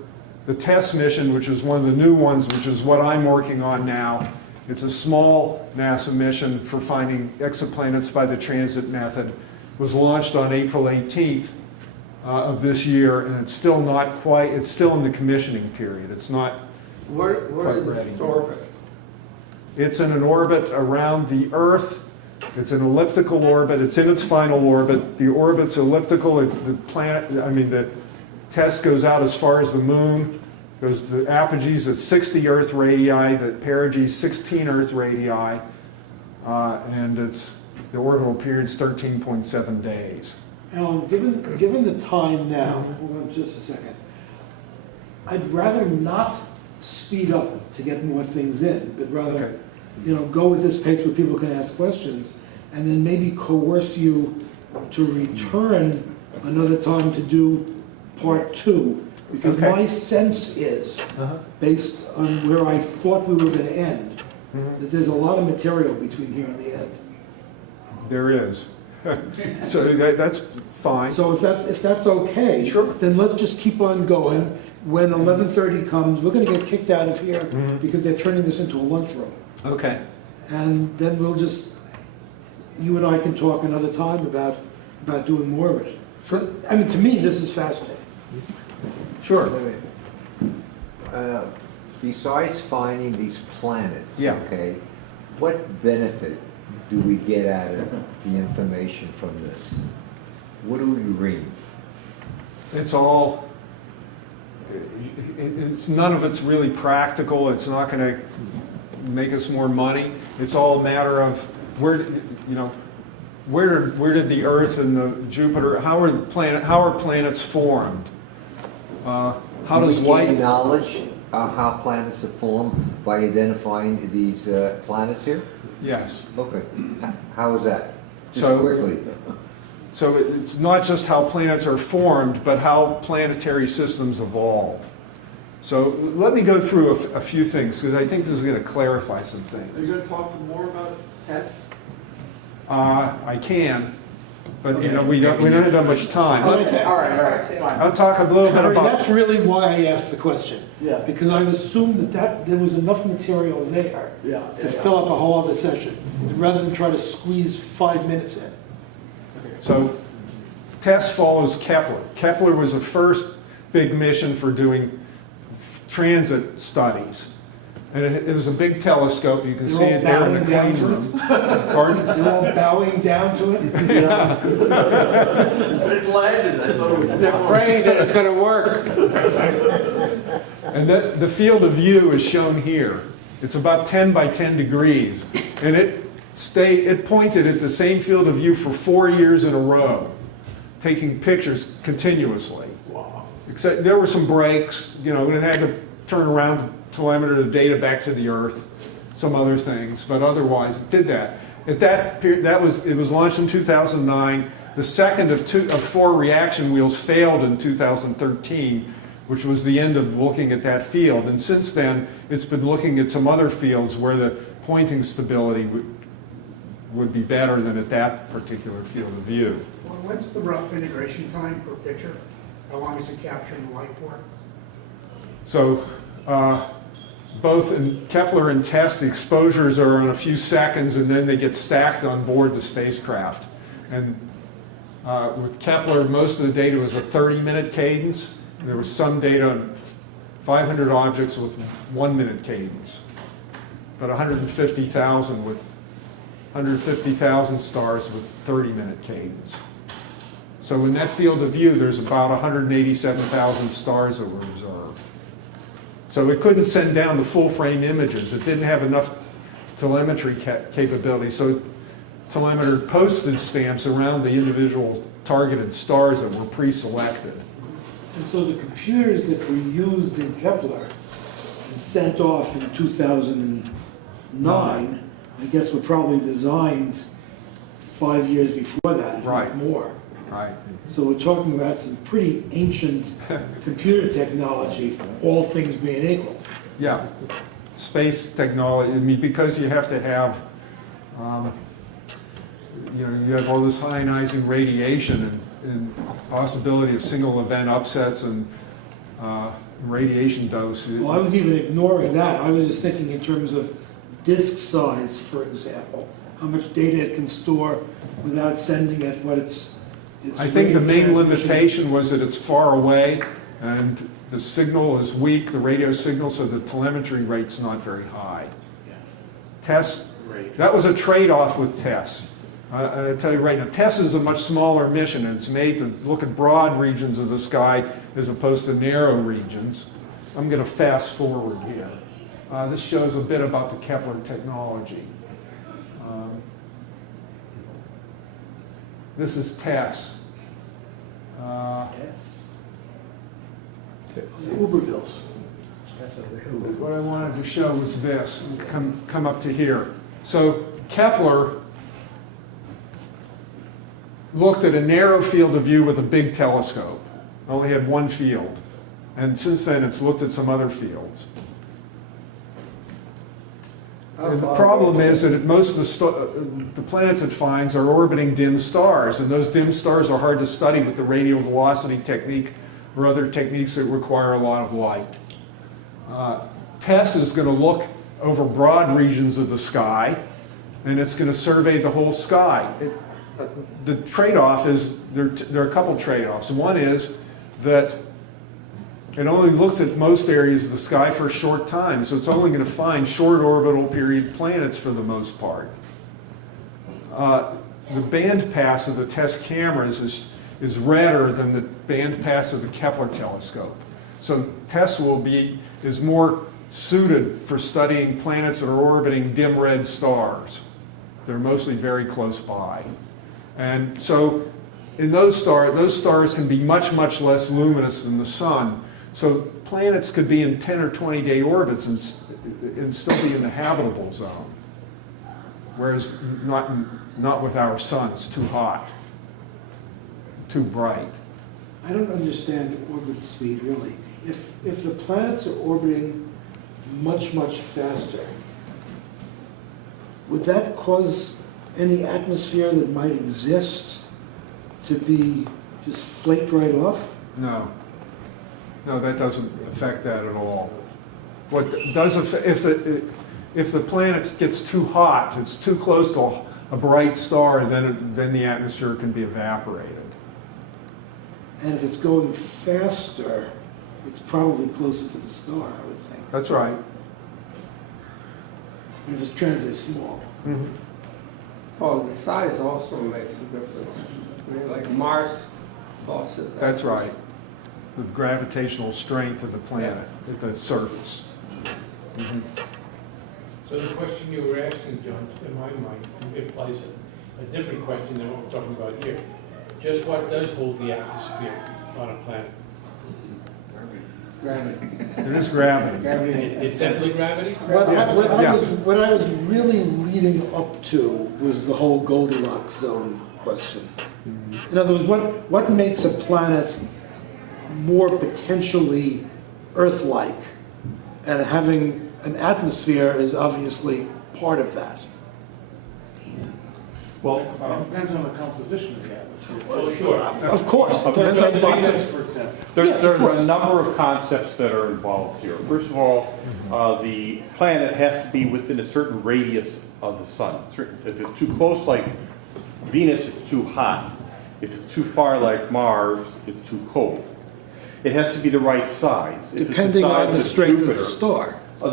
the TESS mission, which is one of the new ones, which is what I'm working on now. It's a small NASA mission for finding exoplanets by the transit method. It was launched on April 18th of this year, and it's still not quite, it's still in the commissioning period. It's not Where quite is ready. its orbit? It's in an orbit around the Earth. It's an elliptical orbit. It's in its final orbit. The orbit's elliptical. The TESS goes out as far as the moon. The apogee's at 60 Earth radii. The perigee's 16 Earth radii. And the orbital period's 13.7 days. Alan, given the time now, hold on just a second, I'd rather not speed up to get more things in, but rather, go with this pace where people can ask questions, and then maybe coerce you to return another time to do part 2. Because Okay. my sense is, based on where I thought we were going to end, that there's a lot of material between here and the end. There is. So that's fine. So if that's okay, Sure. then let's just keep on going. When 11:30 comes, we're going to get kicked out of here because they're turning this into a lunchroom. Okay. And then you and I can talk another time about doing more of it. Sure. I mean, to me, this is fascinating. Sure. Besides finding these planets, Yeah. okay, what benefit do we get out of the information from this? What do we read? It's all, it's, none of it's really practical. It's not going to make us more money. It's all a matter of where, you know, where did the Earth and the Jupiter, how are planets formed? How does Do we light? gain knowledge of how planets are formed by identifying these planets here? Yes. Okay. How is that? Just So- quickly. So it's not just how planets are formed, but how planetary systems evolve. So let me go through a few things, because I think this is going to clarify some Are things. you gonna talk more about tests? I can, but you know, we don't have that much time. All right, fine. I'll talk a little bit Harry, about. that's really why I asked the question. Yeah. Because I assumed that there was enough material there Yeah, to yeah. fill up a whole other session, rather than try to squeeze 5 minutes in. So TESS follows Kepler. Kepler was the first big mission for doing transit studies. And it was a big telescope. You can see it there in the They're all clean bowing room. Pardon? They're all bowing down to it? It landed, I thought it was. They're praying that it's going to work. And the field of view is shown here. It's about 10 by 10 degrees. And it pointed at the same field of view for 4 years in a row, taking pictures continuously. Wow. Except there were some breaks, you know, and it had to turn around to telemeter the data back to the Earth, some other things, but otherwise it did that. At that period, it was launched in 2009. The second of 4 reaction wheels failed in 2013, which was the end of looking at that field. And since then, it's been looking at some other fields where the pointing stability would be better than at that particular field of view. Well, what's the rough integration time per picture? How long is it capturing the light for? So both in Kepler and TESS, the exposures are in a few seconds and then they get stacked on board the spacecraft. And with Kepler, most of the data was a 30-minute cadence. And there was some data on 500 objects with 1-minute cadence, but 150,000 stars with 30-minute cadence. So in that field of view, there's about 187,000 stars that were observed. So it couldn't send down the full-frame images. It didn't have enough telemetry capability, so it telemetered postage stamps around the individual targeted stars that were pre-selected. And so the computers that were used in Kepler and sent off in 2009, I guess were probably designed 5 years before that, if Right. not more. Right. So we're talking about some pretty ancient computer technology, all things being equal. Yeah, space technology, I mean, because you have to have, you know, you have all this ionizing radiation and possibility of single event upsets and radiation dose. Well, I was even ignoring that. I was just thinking in terms of disk size, for example, how much data it can store without sending it what its I think the rate of main transmission. limitation was that it's far away and the signal is weak, the radio signal, so the telemetry rate's not very high. TESS, that was a trade-off with TESS. I tell you right now, TESS is a much smaller mission, and it's made to look at broad regions of the sky as opposed to narrow regions. I'm going to fast forward here. This shows a bit about the Kepler technology. This is TESS. Ubervilles. What I wanted to show was this. Come up to here. So Kepler looked at a narrow field of view with a big telescope. It only had one field. And since then, it's looked at some other fields. And the problem is that most of the planets it finds are orbiting dim stars, and those dim stars are hard to study with the radial velocity technique or other techniques that require a lot of light. TESS is going to look over broad regions of the sky, and it's going to survey the whole sky. The trade-off is, there are a couple trade-offs. One is that it only looks at most areas of the sky for a short time, so it's only going to find short orbital period planets for the most part. the band pass of the test cameras is redder than the band pass of the Kepler telescope. So TESS is more suited for studying planets that are orbiting dim red stars. They're mostly very close by. And so in those stars can be much, much less luminous than the sun. So planets could be in 10 or 20 day orbits and still be in the habitable zone. Whereas not with our sun, it's too hot, too bright. I don't understand orbit speed, really. If the planets are orbiting much, much faster, would that cause any atmosphere that might exist to be just flaked right off? No. No, that doesn't affect that at all. What does affect, if the planet gets too hot, it's too close to a bright star, then the atmosphere can be evaporated. And if it's going faster, it's probably closer to the star, I would think. That's right. And if it's transit small. Mhm. Oh, the size also makes a difference. I mean, like Mars causes that. That's right. The gravitational strength of the planet at the surface. Mhm. So the question you were asking, John, in my mind, implies a different question than what we're talking about here. Just what does hold the atmosphere on a planet? Gravity. It is gravity. Gravity. It's definitely gravity? What Yeah. I was really leading up to was the whole Goldilocks zone question. In other words, what makes a planet more potentially Earth-like? And having an atmosphere is obviously part of that. Well, It depends on the composition of the atmosphere. Oh, sure. Of course. it depends on Venus, for example. Yes, of there are course. a number of concepts that are involved here. First of all, the planet has to be within a certain radius of the sun. If it's too close, like Venus, it's too hot. If it's too far, like Mars, it's too cold. It has to be the right size. If it's Depending on the of strength of the Jupiter- star. It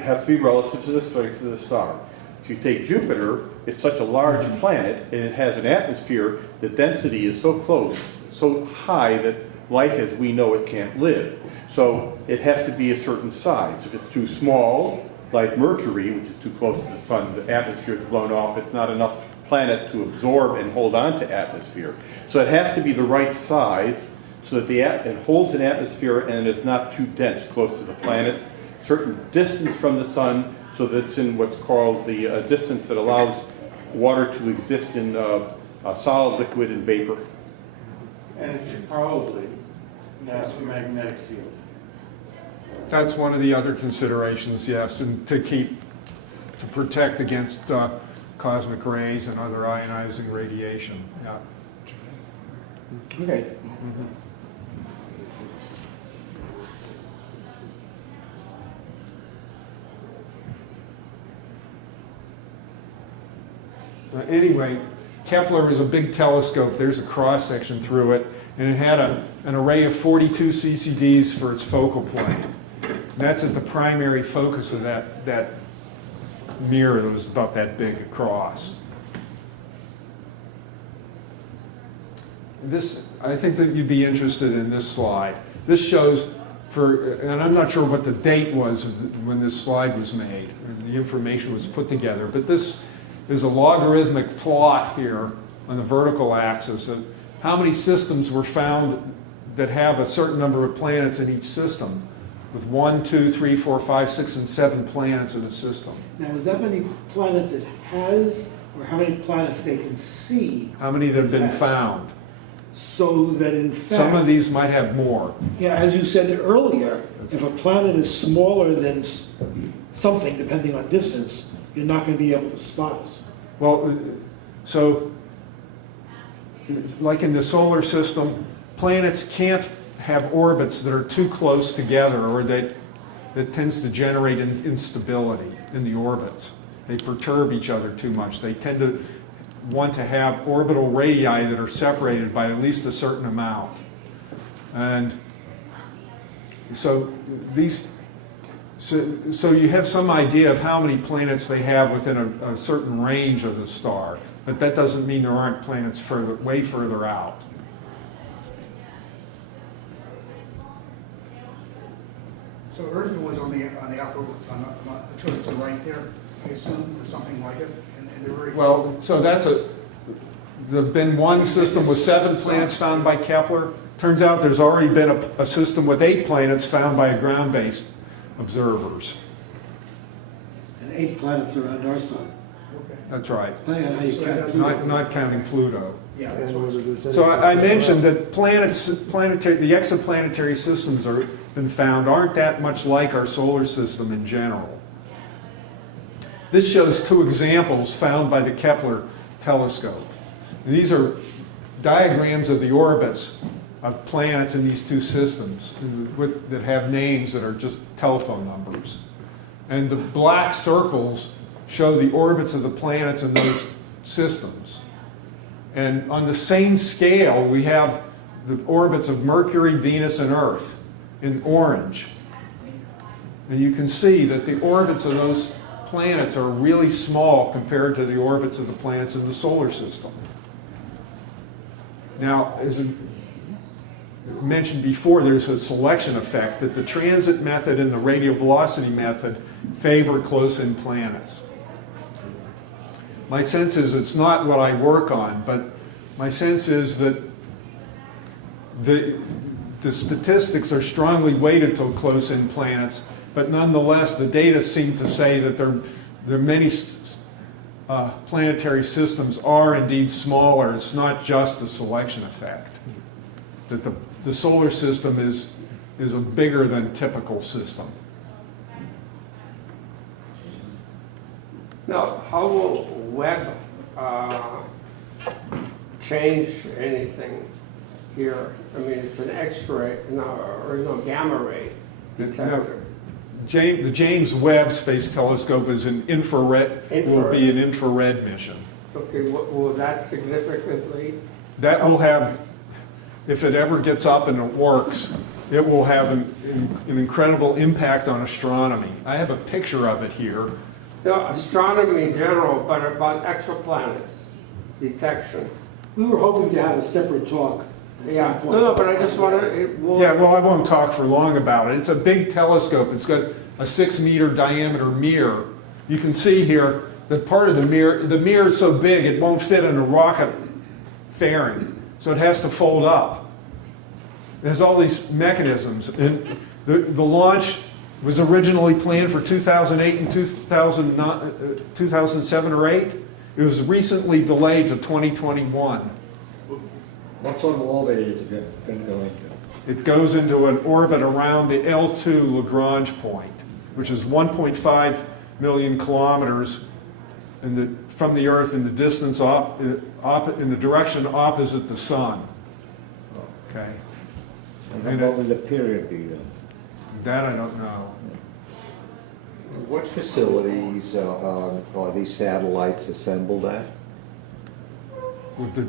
has to be relative to the strength of the star. If you take Jupiter, it's such a large planet, and it has an atmosphere, the density is so close, so high that life as we know it can't live. So it has to be a certain size. If it's too small, like Mercury, which is too close to the sun, the atmosphere is blown off, it's not enough planet to absorb and hold on to atmosphere. So it has to be the right size so that it holds an atmosphere and it's not too dense close to the planet. Certain distance from the sun so that it's in what's called the distance that allows water to exist in a solid, liquid, and vapor. And it should probably have a magnetic field. That's one of the other considerations, yes, and to protect against cosmic rays and other ionizing radiation. Yeah. Okay. So anyway, Kepler was a big telescope. There's a cross section through it, and it had an array of 42 CCDs for its focal plane. And that's at the primary focus of that mirror that was about that big across. I think that you'd be interested in this slide. This shows and I'm not sure what the date was when this slide was made, and the information was put together, but this is a logarithmic plot here on the vertical axis of how many systems were found that have a certain number of planets in each system, with 1, 2, 3, 4, 5, 6, and 7 planets in a system. Now, is that many planets it has, or how many planets they can see? How many that have been found? So that in fact... Some of these might have more. Yeah, as you said earlier, if a planet is smaller than something, depending on distance, you're not going to be able to spot it. Well, so like in the solar system, planets can't have orbits that are too close together or that tends to generate instability in the orbits. They perturb each other too much. They tend to want to have orbital radii that are separated by at least a certain amount. And so so you have some idea of how many planets they have within a certain range of the star. but that doesn't mean there aren't planets way further out. So Earth was on the upper, to the right there, I assume, or something like it, in the very. Well, so there's been one system with 7 planets found by Kepler. Turns out there's already been a system with 8 planets found by ground-based observers. And 8 planets around our sun. Okay. That's right, Depending on how you So count. that's- not counting Pluto. Yeah, that's what it is. So I mentioned that the exoplanetary systems are been found aren't that much like our solar system in general. This shows 2 examples found by the Kepler telescope. These are diagrams of the orbits of planets in these 2 systems that have names that are just telephone numbers. And the black circles show the orbits of the planets in those systems. And on the same scale, we have the orbits of Mercury, Venus, and Earth in orange. And you can see that the orbits of those planets are really small compared to the orbits of the planets in the solar system. Now, as mentioned before, there's a selection effect that the transit method and the radial velocity method favor close-in planets. My sense is it's not what I work on, but my sense is that the statistics are strongly weighted to close-in planets, but nonetheless the data seem to say that there are many planetary systems are indeed smaller. It's not just a selection effect. That the solar system is a bigger than typical system. Now, how will Webb change anything here? I mean, it's an X-ray, or gamma ray detector. The James Webb Space Telescope is an infrared, will be an infrared mission. Okay, will that significantly? That will have, if it ever gets up and it works, it will have an incredible impact on astronomy. I have a picture of it here. No, astronomy in general, but about exoplanets detection. We were hoping to have a separate talk at Yeah, some point. no, but I just want to, Yeah, well, I won't talk for long about it. It's a big telescope. It's got a 6-meter diameter mirror. You can see here that part of the mirror is so big it won't fit in a rocket fairing, so it has to fold up. There's all these mechanisms. And the launch was originally planned for 2008 and 2007 or 8. It was recently delayed to 2021. What sort of orbit is it going to go into? It goes into an orbit around the L2 Lagrange point, which is 1.5 million kilometers from the Earth in the distance in the direction opposite the Sun. Okay. And what will the period be then? That I don't know. What facilities are these satellites assembled at? With the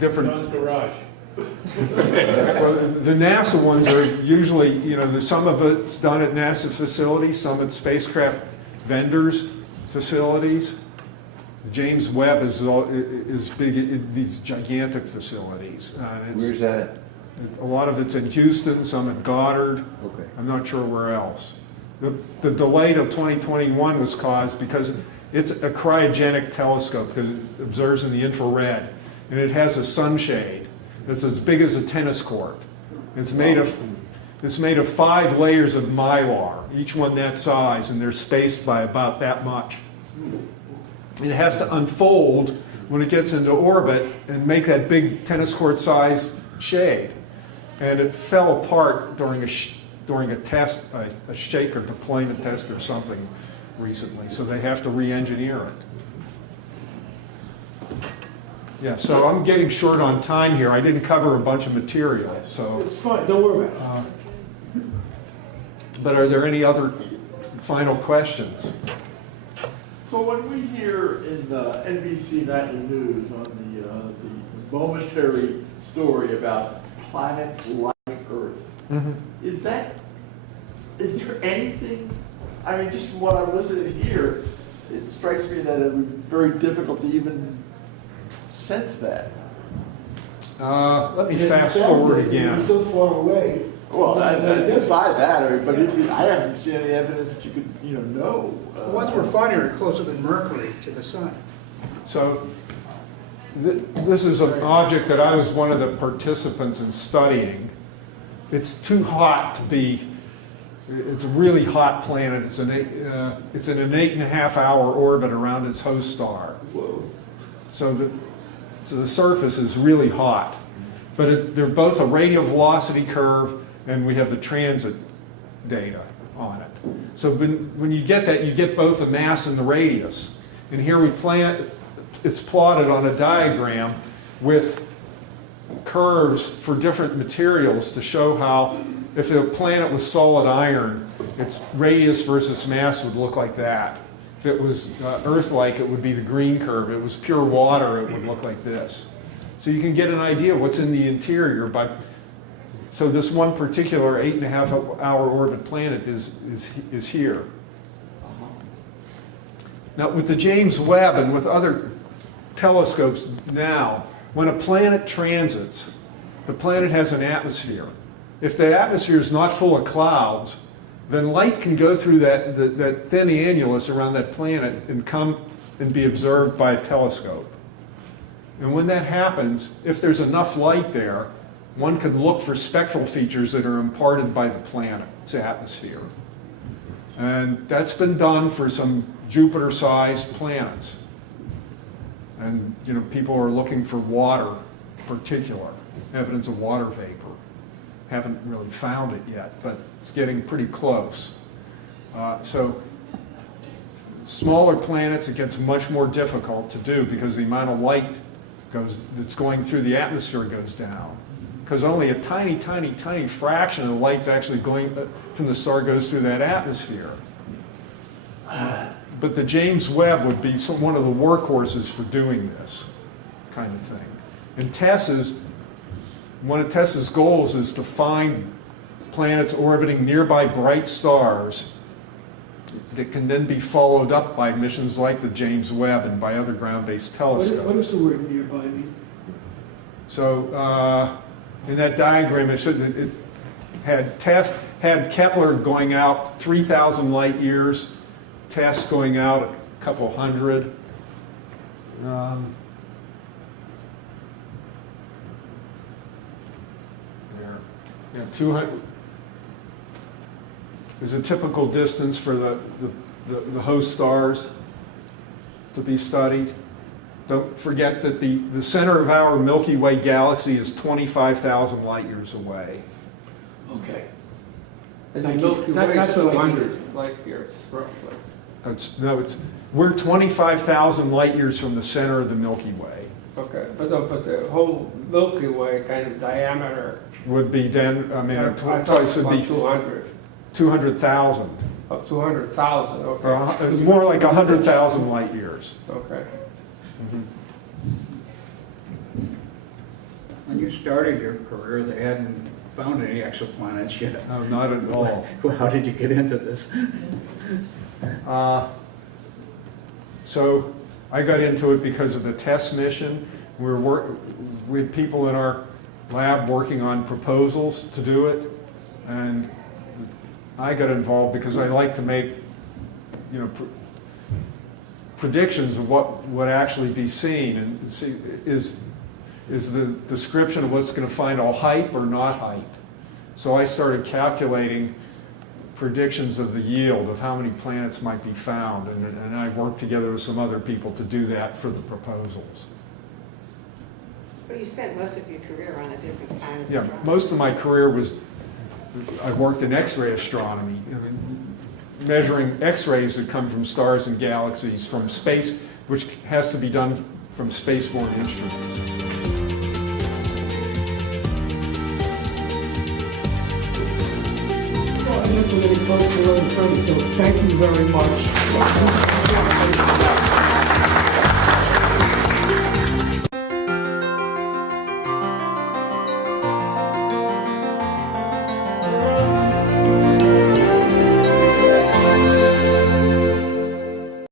different, John's garage. well, the NASA ones are usually, there's some of it's done at NASA facilities, some at spacecraft vendors' facilities. James Webb is big in these gigantic facilities. Where's that? A lot of it's in Houston, some at Goddard. Okay. I'm not sure where else. The delay to 2021 was caused because it's a cryogenic telescope because it observes in the infrared, and it has a sunshade that's as big as a tennis court. It's made of 5 layers of mylar, each one that size, and they're spaced by about that much. And it has to unfold when it gets into orbit and make that big tennis court size shade. And it fell apart during a test, a shake or deployment test or something recently, so they have to re-engineer it. Yeah, so I'm getting short on time here. I didn't cover a bunch of material, so. It's fine, don't worry about it. But are there any other final questions? So when we hear in the NBC Nightly News on the momentary story about planets like Earth, is there anything, I mean, just from what I'm listening here, it strikes me that it would be very difficult to even sense that? Let me It fast felt forward it, it again. was so far away. Well, But it is. beside that, but I haven't seen any evidence that you could, know. The ones we're finding are closer than Mercury to the sun. So this is an object that I was one of the participants in studying. It's too hot to be, it's a really hot planet. It's in an 8.5 hour orbit around its host star. Whoa. So the surface is really hot. But they're both a radial velocity curve, and we have the transit data on it. So when you get that, you get both the mass and the radius. And here it's plotted on a diagram with curves for different materials to show how, if the planet was solid iron, its radius versus mass would look like that. If it was Earth-like, it would be the green curve. If it was pure water, it would look like this. So you can get an idea of what's in the interior by. So this one particular 8.5 hour orbit planet is here. Now with the James Webb and with other telescopes now, when a planet transits, the planet has an atmosphere. If the atmosphere is not full of clouds, then light can go through that thin annulus around that planet and come and be observed by a telescope. And when that happens, if there's enough light there, one can look for spectral features that are imparted by the planet's atmosphere. And that's been done for some Jupiter-sized planets. And people are looking for water in particular, evidence of water vapor. Haven't really found it yet, but it's getting pretty close. So smaller planets, it gets much more difficult to do because the amount of light that's going through the atmosphere goes down. Because only a tiny, tiny, tiny fraction of the light's actually going from the star goes through that atmosphere. But the James Webb would be one of the workhorses for doing this kind of thing. And one of TESS's goals is to find planets orbiting nearby bright stars that can then be followed up by missions like the James Webb and by other ground-based telescopes. What does the word nearby mean? So in that diagram, it had Kepler going out 3,000 light years, TESS going out a couple hundred. Yeah, 200. There's a typical distance for the host stars to be studied. Don't forget that the center of our Milky Way galaxy is 25,000 light years away. Okay. And the Thank you. Milky Way That's is what I 200 light years roughly. We're 25,000 light years from the center of the Milky Way. Okay, but the whole Milky Way kind of diameter. Would be then, I thought twice would about be 200. 200,000. Of 200,000, okay. Or more like 100,000 light years. Okay. When you started your career, they hadn't found any exoplanets yet. No, not at all. How did you get into this? So I got into it because of the TESS mission. We had people in our lab working on proposals to do it, and I got involved because I like to make, predictions of what would actually be seen, and see is the description of what's going to find all hype or not hype. So I started calculating predictions of the yield of how many planets might be found, and I worked together with some other people to do that for the proposals. But you spent most of your career on a different kind of Yeah, astronomy. most of my career I worked in X-ray astronomy, measuring X-rays that come from stars and galaxies from space, which has to be done from spaceborne instruments. Well, I guess we're getting close to 11:30, so thank you very much.